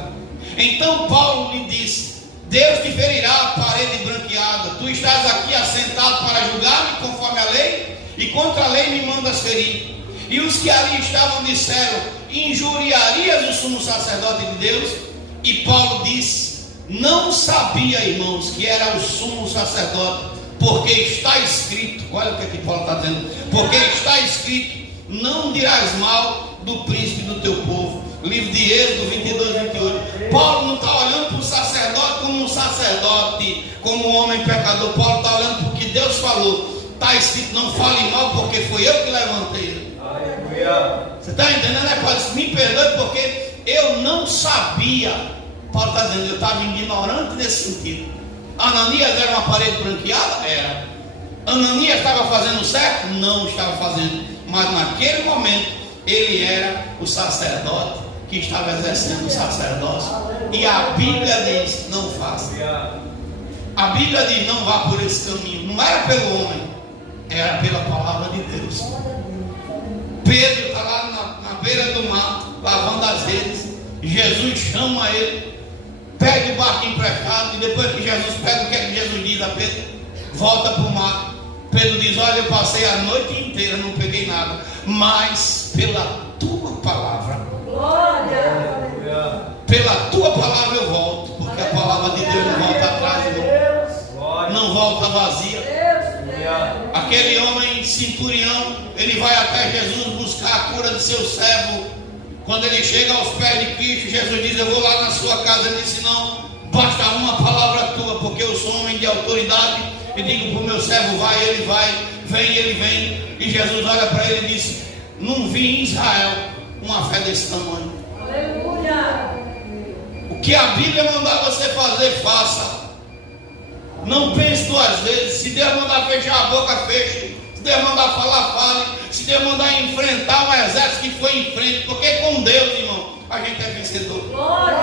Então Paulo lhe disse: Deus te ferirá a parede branqueada. Tu estás aqui assentado para julgar-me conforme a lei, e contra a lei me mandas ferir. E os que ali estavam disseram: injuriarias o sumo sacerdote de Deus? E Paulo disse: não sabia, irmãos, que era o sumo sacerdote, porque está escrito. Olha o que aqui Paulo está dizendo: porque está escrito, não dirás mal do príncipe do teu povo. Livro de Êxodo 22, 28. Paulo não está olhando para o sacerdote como um sacerdote, como um homem pecador. Paulo está olhando para o que Deus falou. Está escrito: não fale mal, porque foi eu que levantei ele. Você está entendendo, né, Paulo? Me perdoe, porque eu não sabia. Paulo está dizendo: eu estava ignorante nesse sentido. Ananias era uma parede branqueada? Era. Ananias estava fazendo certo? Não estava fazendo. Mas naquele momento ele era o sacerdote que estava exercendo o sacerdócio. E a Bíblia diz: não faça. A Bíblia diz: não vá por esse caminho. Não era pelo homem, era pela palavra de Deus. Pedro está lá na beira do mar, lavando as redes. Jesus chama ele, pega o barco emprestado. E depois que Jesus pega, o que é que Jesus diz a Pedro? Volta para o mar. Pedro diz: olha, eu passei a noite inteira, não peguei nada, mas pela tua palavra, pela tua palavra eu volto, porque a palavra de Deus não volta atrás, não volta vazia. Aquele homem centurião, ele vai até Jesus buscar a cura de seu servo Quando ele chega aos pés de Cristo, Jesus diz: eu vou lá na sua casa. Ele disse: não, basta uma palavra tua, porque eu sou homem de autoridade e digo para o meu servo: vai, ele vai, vem, ele vem. E Jesus olha para ele e diz: não vi em Israel uma fé desse tamanho. Aleluia. O que a Bíblia mandar você fazer, faça. Não pense duas vezes. Se Deus mandar fechar a boca, feche. Se Deus mandar falar, fale. Se Deus mandar enfrentar um exército, que foi em frente. Porque com Deus, irmão, a gente é vencedor. Glória.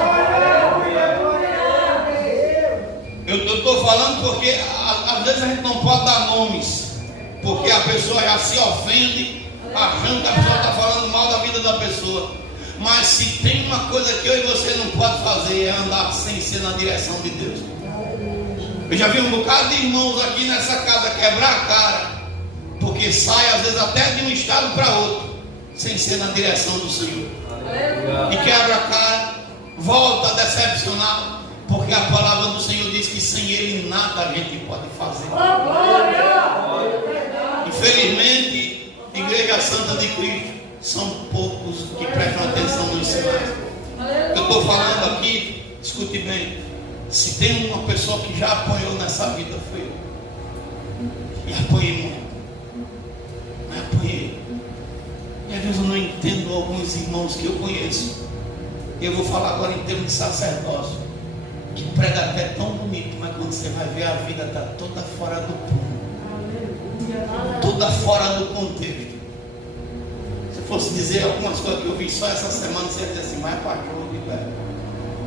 Eu estou falando porque às vezes a gente não pode dar nomes, porque a pessoa já se ofende, achando que a pessoa está falando mal da vida da pessoa. Mas se tem uma coisa que eu e você não pode fazer, é andar sem ser na direção de Deus. Eu já vi um bocado de irmãos aqui nessa casa quebrar a cara, porque sai às vezes até de um estado para outro, sem ser na direção do Senhor. E quebra a cara, volta decepcionado, porque a palavra do Senhor diz que sem Ele nada a gente pode fazer. Infelizmente, Igreja Santa de Cristo, são poucos que prestam atenção nos sinais. Eu estou falando aqui, escute bem, se tem uma pessoa que já apanhou nessa vida, foi eu. E apanhei muito. Mas apanhei. E às vezes eu não entendo alguns irmãos que eu conheço. Eu vou falar agora em termos de sacerdócio, que prega até tão bonito, mas quando você vai ver, a vida está toda fora do plano, toda fora do contexto. Se fosse dizer algumas coisas que eu vi só essa semana, você ia dizer assim: mas pastor,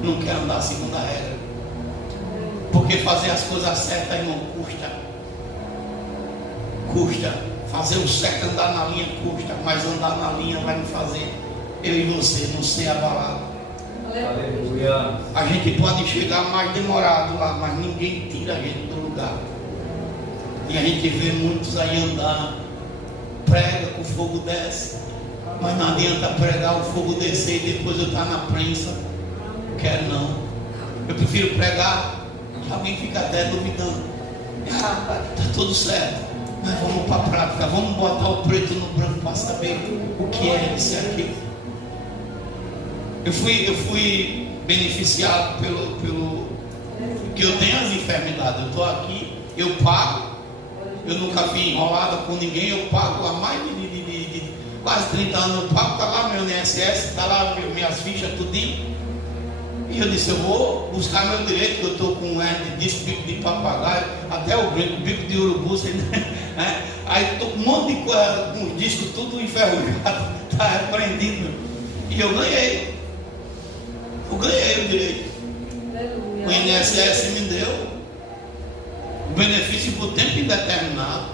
não quero andar segundo a regra. Porque fazer as coisas certas, irmão, custa. Fazer o certo, andar na linha, custa. Mas andar na linha vai me fazer, eu e você, não ser abalado. Aleluia. A gente pode chegar mais demorado lá, mas ninguém tira a gente do lugar. E a gente vê muitos aí andar, prega que o fogo desce, mas não adianta pregar o fogo descer e depois eu estar na prensa. Quero não. Eu prefiro pregar, que alguém fica até duvidando. Tá tudo certo, mas vamos para a prática, vamos botar o preto no branco para saber o que é isso e aquilo. Eu fui beneficiado pelo que eu tenho as enfermidades. Eu estou aqui, eu pago. Eu nunca fui enrolada com ninguém. Eu pago há mais de quase 30 anos. Eu pago, está lá meu INSS, está lá minhas fichas, tudinho. E eu disse: eu vou buscar meu direito, que eu estou com um disco, bico de papagaio, até o bico de urubu, né? Aí estou com um monte de coisa, com os discos tudo enferrujado, está repreendido. E eu ganhei. Eu ganhei o direito. O INSS me deu o benefício por tempo indeterminado.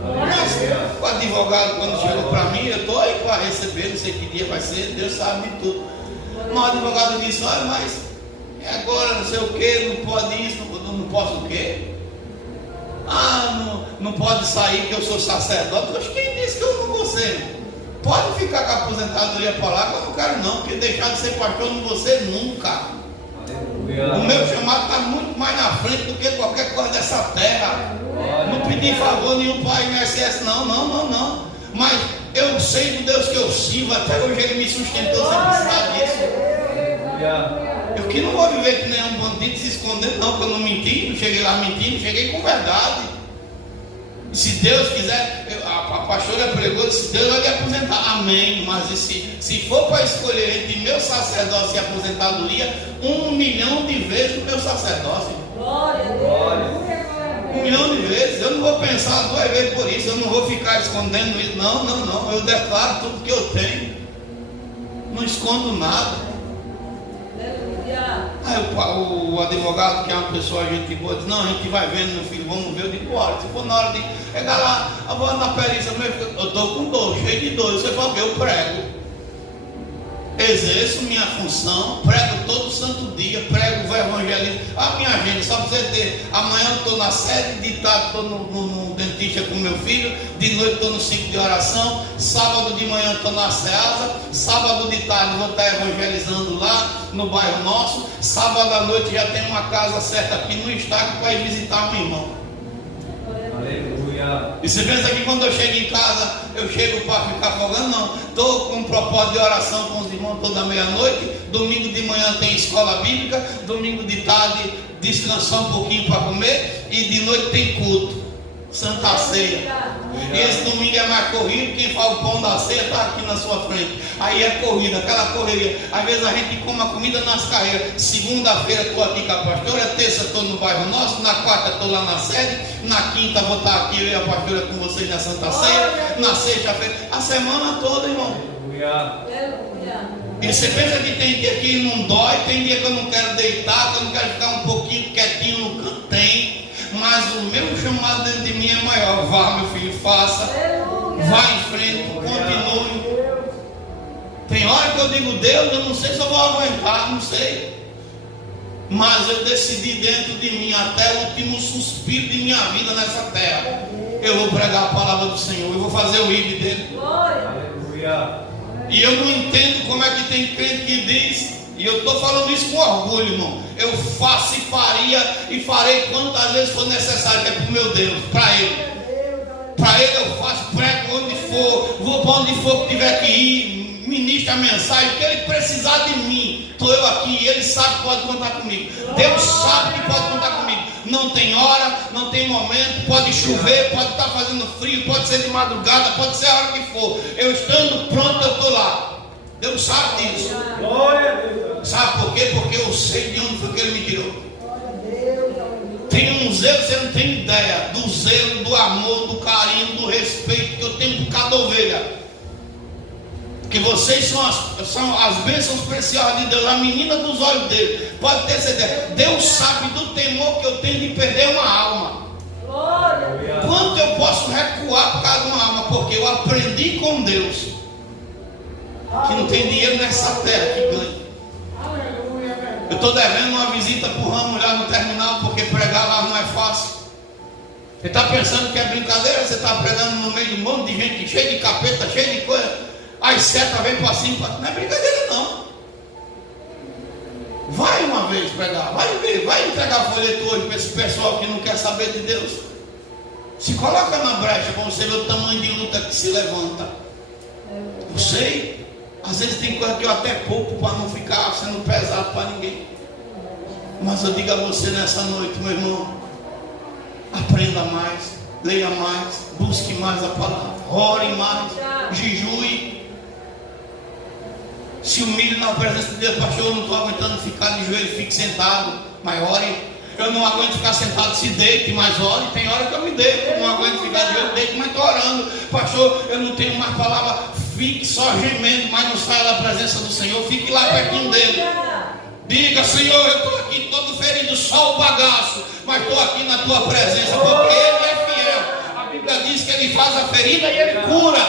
Mas o advogado, quando chegou para mim, eu estou aí para receber, não sei que dia vai ser, Deus sabe de tudo. Mas o advogado disse: olha, mas agora não sei o que, não pode isso, não posso o quê? Não pode sair que eu sou sacerdote. Mas quem disse que eu não vou ser? Pode ficar com a aposentadoria para lá, que eu não quero não, porque deixar de ser pastor não vou ser nunca. Aleluia. O meu chamado está muito mais na frente do que qualquer coisa dessa terra. Não pedi favor nenhum para a INSS, não. Mas eu sei do Deus que eu sirvo, até hoje Ele me sustentou sem precisar disso. Eu que não vou viver que nem um bandido se esconder, não, porque eu não menti, não cheguei lá mentindo, cheguei com verdade. Se Deus quiser, a pastora pregou, se Deus vai me aposentar, amém. Mas se for para escolher entre meu sacerdócio e aposentadoria, 1 milhão de vezes o meu sacerdócio. Glória a Deus. 1 milhão de vezes. Eu não vou pensar 2 vezes por isso. Eu não vou ficar escondendo isso. Não. Eu declaro tudo que eu tenho. Não escondo nada. Aí o advogado, que é uma pessoa gente boa, diz: não, a gente vai vendo, meu filho, vamos ver. Eu digo: bora, se for na hora de pegar lá, eu vou na perícia, eu estou com dor, cheio de dor. Você fala: eu prego, exerço minha função, prego todo santo dia, prego o evangelismo. A minha agenda, só para você ter: amanhã eu estou na sede, de tarde estou no dentista com meu filho, de noite estou no ciclo de oração, sábado de manhã estou na Ceasa, sábado de tarde vou estar evangelizando lá no bairro nosso, sábado à noite já tem uma casa certa aqui no estádio para ir visitar um irmão. Aleluia. E você pensa que quando eu chego em casa, eu chego para ficar folgando? Não. Estou com um propósito de oração com os irmãos toda meia-noite. Domingo de manhã tem escola bíblica. Domingo de tarde descansar um pouquinho para comer. E de noite tem culto, Santa Ceia. E esse domingo é mais corrido. Quem faz o pão da ceia está aqui na sua frente. Aí é corrida, aquela correria. Às vezes a gente come a comida nas carreiras. Segunda-feira estou aqui com a pastora, terça estou no bairro nosso, na quarta estou lá na sede, na quinta vou estar aqui eu e a pastora com vocês na Santa Ceia, na sexta-feira, a semana toda, irmão. E você pensa que tem dia que não dói, tem dia que eu não quero deitar, que eu não quero ficar um pouquinho quietinho no canto, tem. Mas o meu chamado dentro de mim é maior. Vá, meu filho, faça. Vá em frente, continue. Tem hora que eu digo, Deus, eu não sei se eu vou aguentar, não sei. Mas eu decidi dentro de mim, até o último suspiro de minha vida nessa terra, eu vou pregar a palavra do Senhor, eu vou fazer o ID dele. E eu não entendo como é que tem crente que diz, e eu estou falando isso com orgulho, irmão. Eu faço e faria e farei quantas vezes for necessário, que é para o meu Deus, para Ele. Para Ele eu faço, prego onde for, vou para onde for que tiver que ir, ministro a mensagem, que Ele precisar de mim. Estou eu aqui, Ele sabe que pode contar comigo. Deus sabe que pode contar comigo. Não tem hora, não tem momento, pode chover, pode estar fazendo frio, pode ser de madrugada, pode ser a hora que for. Eu estando pronto, eu estou lá. Deus sabe disso. Sabe por quê? Porque eu sei de onde foi que Ele me tirou. Tem um zelo, você não tem ideia do zelo, do amor, do carinho, do respeito que eu tenho por cada ovelha. Que vocês são as bênçãos preciosas de Deus, a menina dos olhos dele. Pode ter certeza. Deus sabe do temor que eu tenho de perder uma alma. Quanto eu posso recuar por causa de uma alma? Porque eu aprendi com Deus que não tem dinheiro nessa terra que ganha. Eu estou devendo uma visita para o Ramos lá no terminal, porque pregar lá não é fácil. Você está pensando que é brincadeira? Você está pregando no meio de um monte de gente cheia de capeta, cheia de coisa. As setas vêm para cima. Não é brincadeira não. Vai uma vez pregar, vai ver, vai entregar folheto hoje para esse pessoal que não quer saber de Deus. Se coloca na brecha para você ver o tamanho de luta que se levanta. Eu sei. Às vezes tem coisa que eu até pouco para não ficar sendo pesado para ninguém. Mas eu digo a você nessa noite, meu irmão, aprenda mais, leia mais, busque mais a palavra, ore mais, jejue, se humilhe na presença de Deus. Pastor, eu não estou aguentando ficar de joelho, fique sentado, mas ore. Eu não aguento ficar sentado, se deite, mas ore. Tem hora que eu me deito, eu não aguento ficar de joelho, deito, mas estou orando. Pastor, eu não tenho mais palavra. Fique só gemendo, mas não saia da presença do Senhor. Fique lá pertinho dele. Diga, Senhor, eu estou aqui todo ferido, só o bagaço, mas estou aqui na tua presença, porque Ele é fiel. A Bíblia diz que Ele faz a ferida e Ele cura.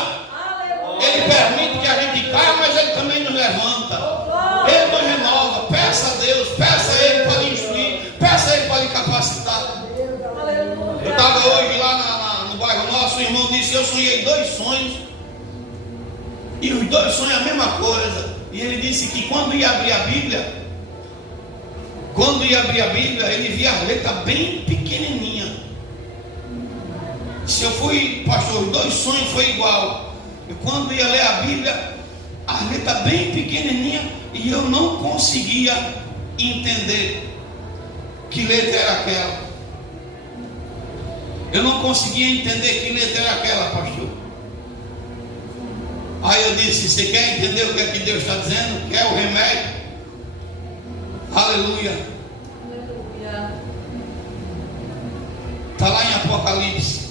Ele permite que a gente caia, mas Ele também nos levanta. Ele nos renova. Peça a Deus, peça a Ele para lhe instruir, peça a Ele para lhe capacitar. Eu estava hoje lá no bairro nosso, o irmão disse, eu sonhei 2 sonhos. E os 2 sonham a mesma coisa. E ele disse que quando ia abrir a Bíblia, ele via a letra bem pequenininha. Se eu fui, pastor, os 2 sonhos foi igual. E quando ia ler a Bíblia, a letra bem pequenininha, e eu não conseguia entender que letra era aquela. Eu não conseguia entender que letra era aquela, pastor. Aí eu disse, você quer entender o que é que Deus está dizendo? Quer o remédio? Aleluia. Está lá em Apocalipse.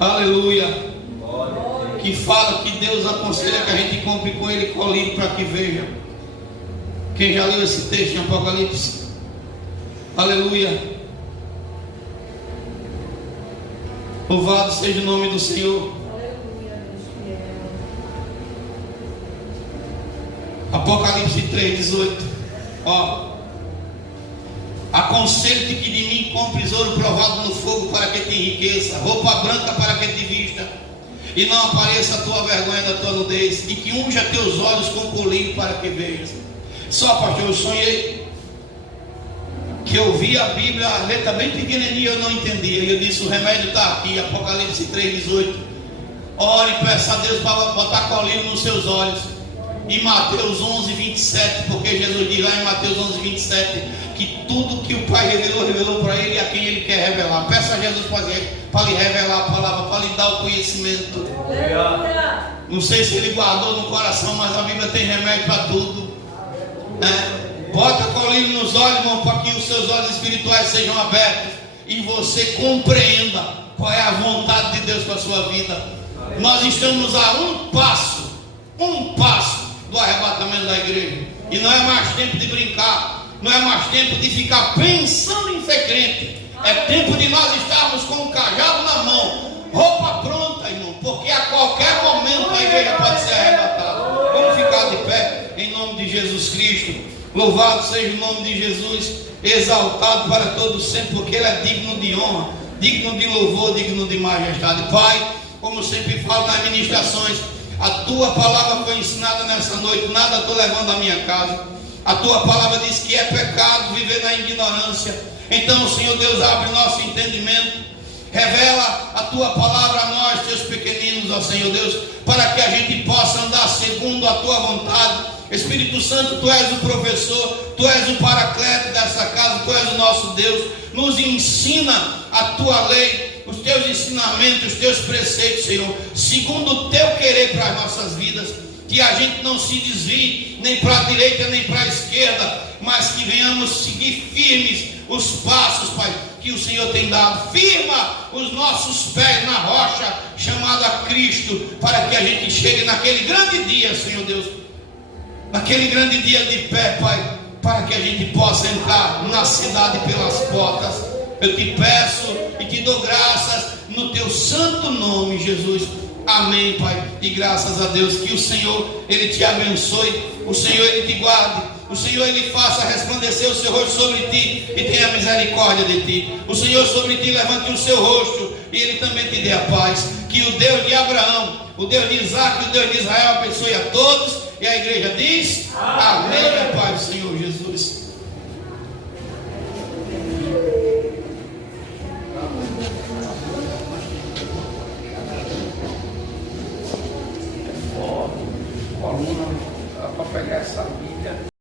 Aleluia. Que fala que Deus aconselha que a gente compre com Ele colírio para que veja. Quem já leu esse texto em Apocalipse? Aleluia. Louvado seja o nome do Senhor. Apocalipse 3:18. Ó, aconselho-te que de mim compres ouro provado no fogo para que te enriqueça, roupa branca para que te vista, e não apareça a tua vergonha da tua nudez, e que unja teus olhos com colírio para que vejas. Só, pastor, eu sonhei que eu vi a Bíblia, a letra bem pequenininha, eu não entendia, e eu disse: o remédio está aqui, Apocalipse 3:18. Ore e peça a Deus para botar colírio nos seus olhos. E Mateus 11:27, porque Jesus diz lá em Mateus 11:27 que tudo que o Pai revelou para ele, a quem ele quer revelar. Peça a Jesus para lhe revelar a palavra, para lhe dar o conhecimento. Não sei se ele guardou no coração, mas a Bíblia tem remédio para tudo, né? Bota colírio nos olhos, irmão, para que os seus olhos espirituais sejam abertos e você compreenda qual é a vontade de Deus para a sua vida. Nós estamos a um passo do arrebatamento da igreja, e não é mais tempo de brincar, não é mais tempo de ficar pensando em ser crente. É tempo de nós estarmos com o cajado na mão, roupa pronta, irmão, porque a qualquer momento a igreja pode ser arrebatada. Vamos ficar de pé em nome de Jesus Cristo. Louvado seja o nome de Jesus, exaltado para todos sempre, porque Ele é digno de honra, digno de louvor, digno de majestade. Pai, como sempre falo nas ministrações, a Tua palavra foi ensinada nessa noite, nada estou levando à minha casa. A Tua palavra diz que é pecado viver na ignorância. Então, Senhor Deus, abre nosso entendimento, revela a Tua palavra a nós, Teus pequeninos, ó Senhor Deus, para que a gente possa andar segundo a Tua vontade. Espírito Santo, Tu és o professor, Tu és o paracleto dessa casa, Tu és o nosso Deus. Nos ensina a Tua lei, os Teus ensinamentos, os Teus preceitos, Senhor, segundo o Teu querer para as nossas vidas. Que a gente não se desvie nem para a direita nem para a esquerda, mas que venhamos seguir firmes os passos, Pai, que o Senhor tem dado. Firma os nossos pés na rocha chamada Cristo, para que a gente chegue naquele grande dia, Senhor Deus, naquele grande dia de pé, Pai, para que a gente possa entrar na cidade pelas portas. Eu te peço e te dou graças no Teu santo nome, Jesus. Amém, Pai, e graças a Deus. Que o Senhor, Ele te abençoe, o Senhor, Ele te guarde, o Senhor, Ele faça resplandecer o seu rosto sobre ti e tenha misericórdia de ti. O Senhor sobre ti levante o seu rosto e Ele também te dê a paz. Que o Deus de Abraão, o Deus de Isaac, o Deus de Israel abençoe a todos. E a igreja diz: amém, Pai do Senhor Jesus. Coluna para pegar essa Bíblia.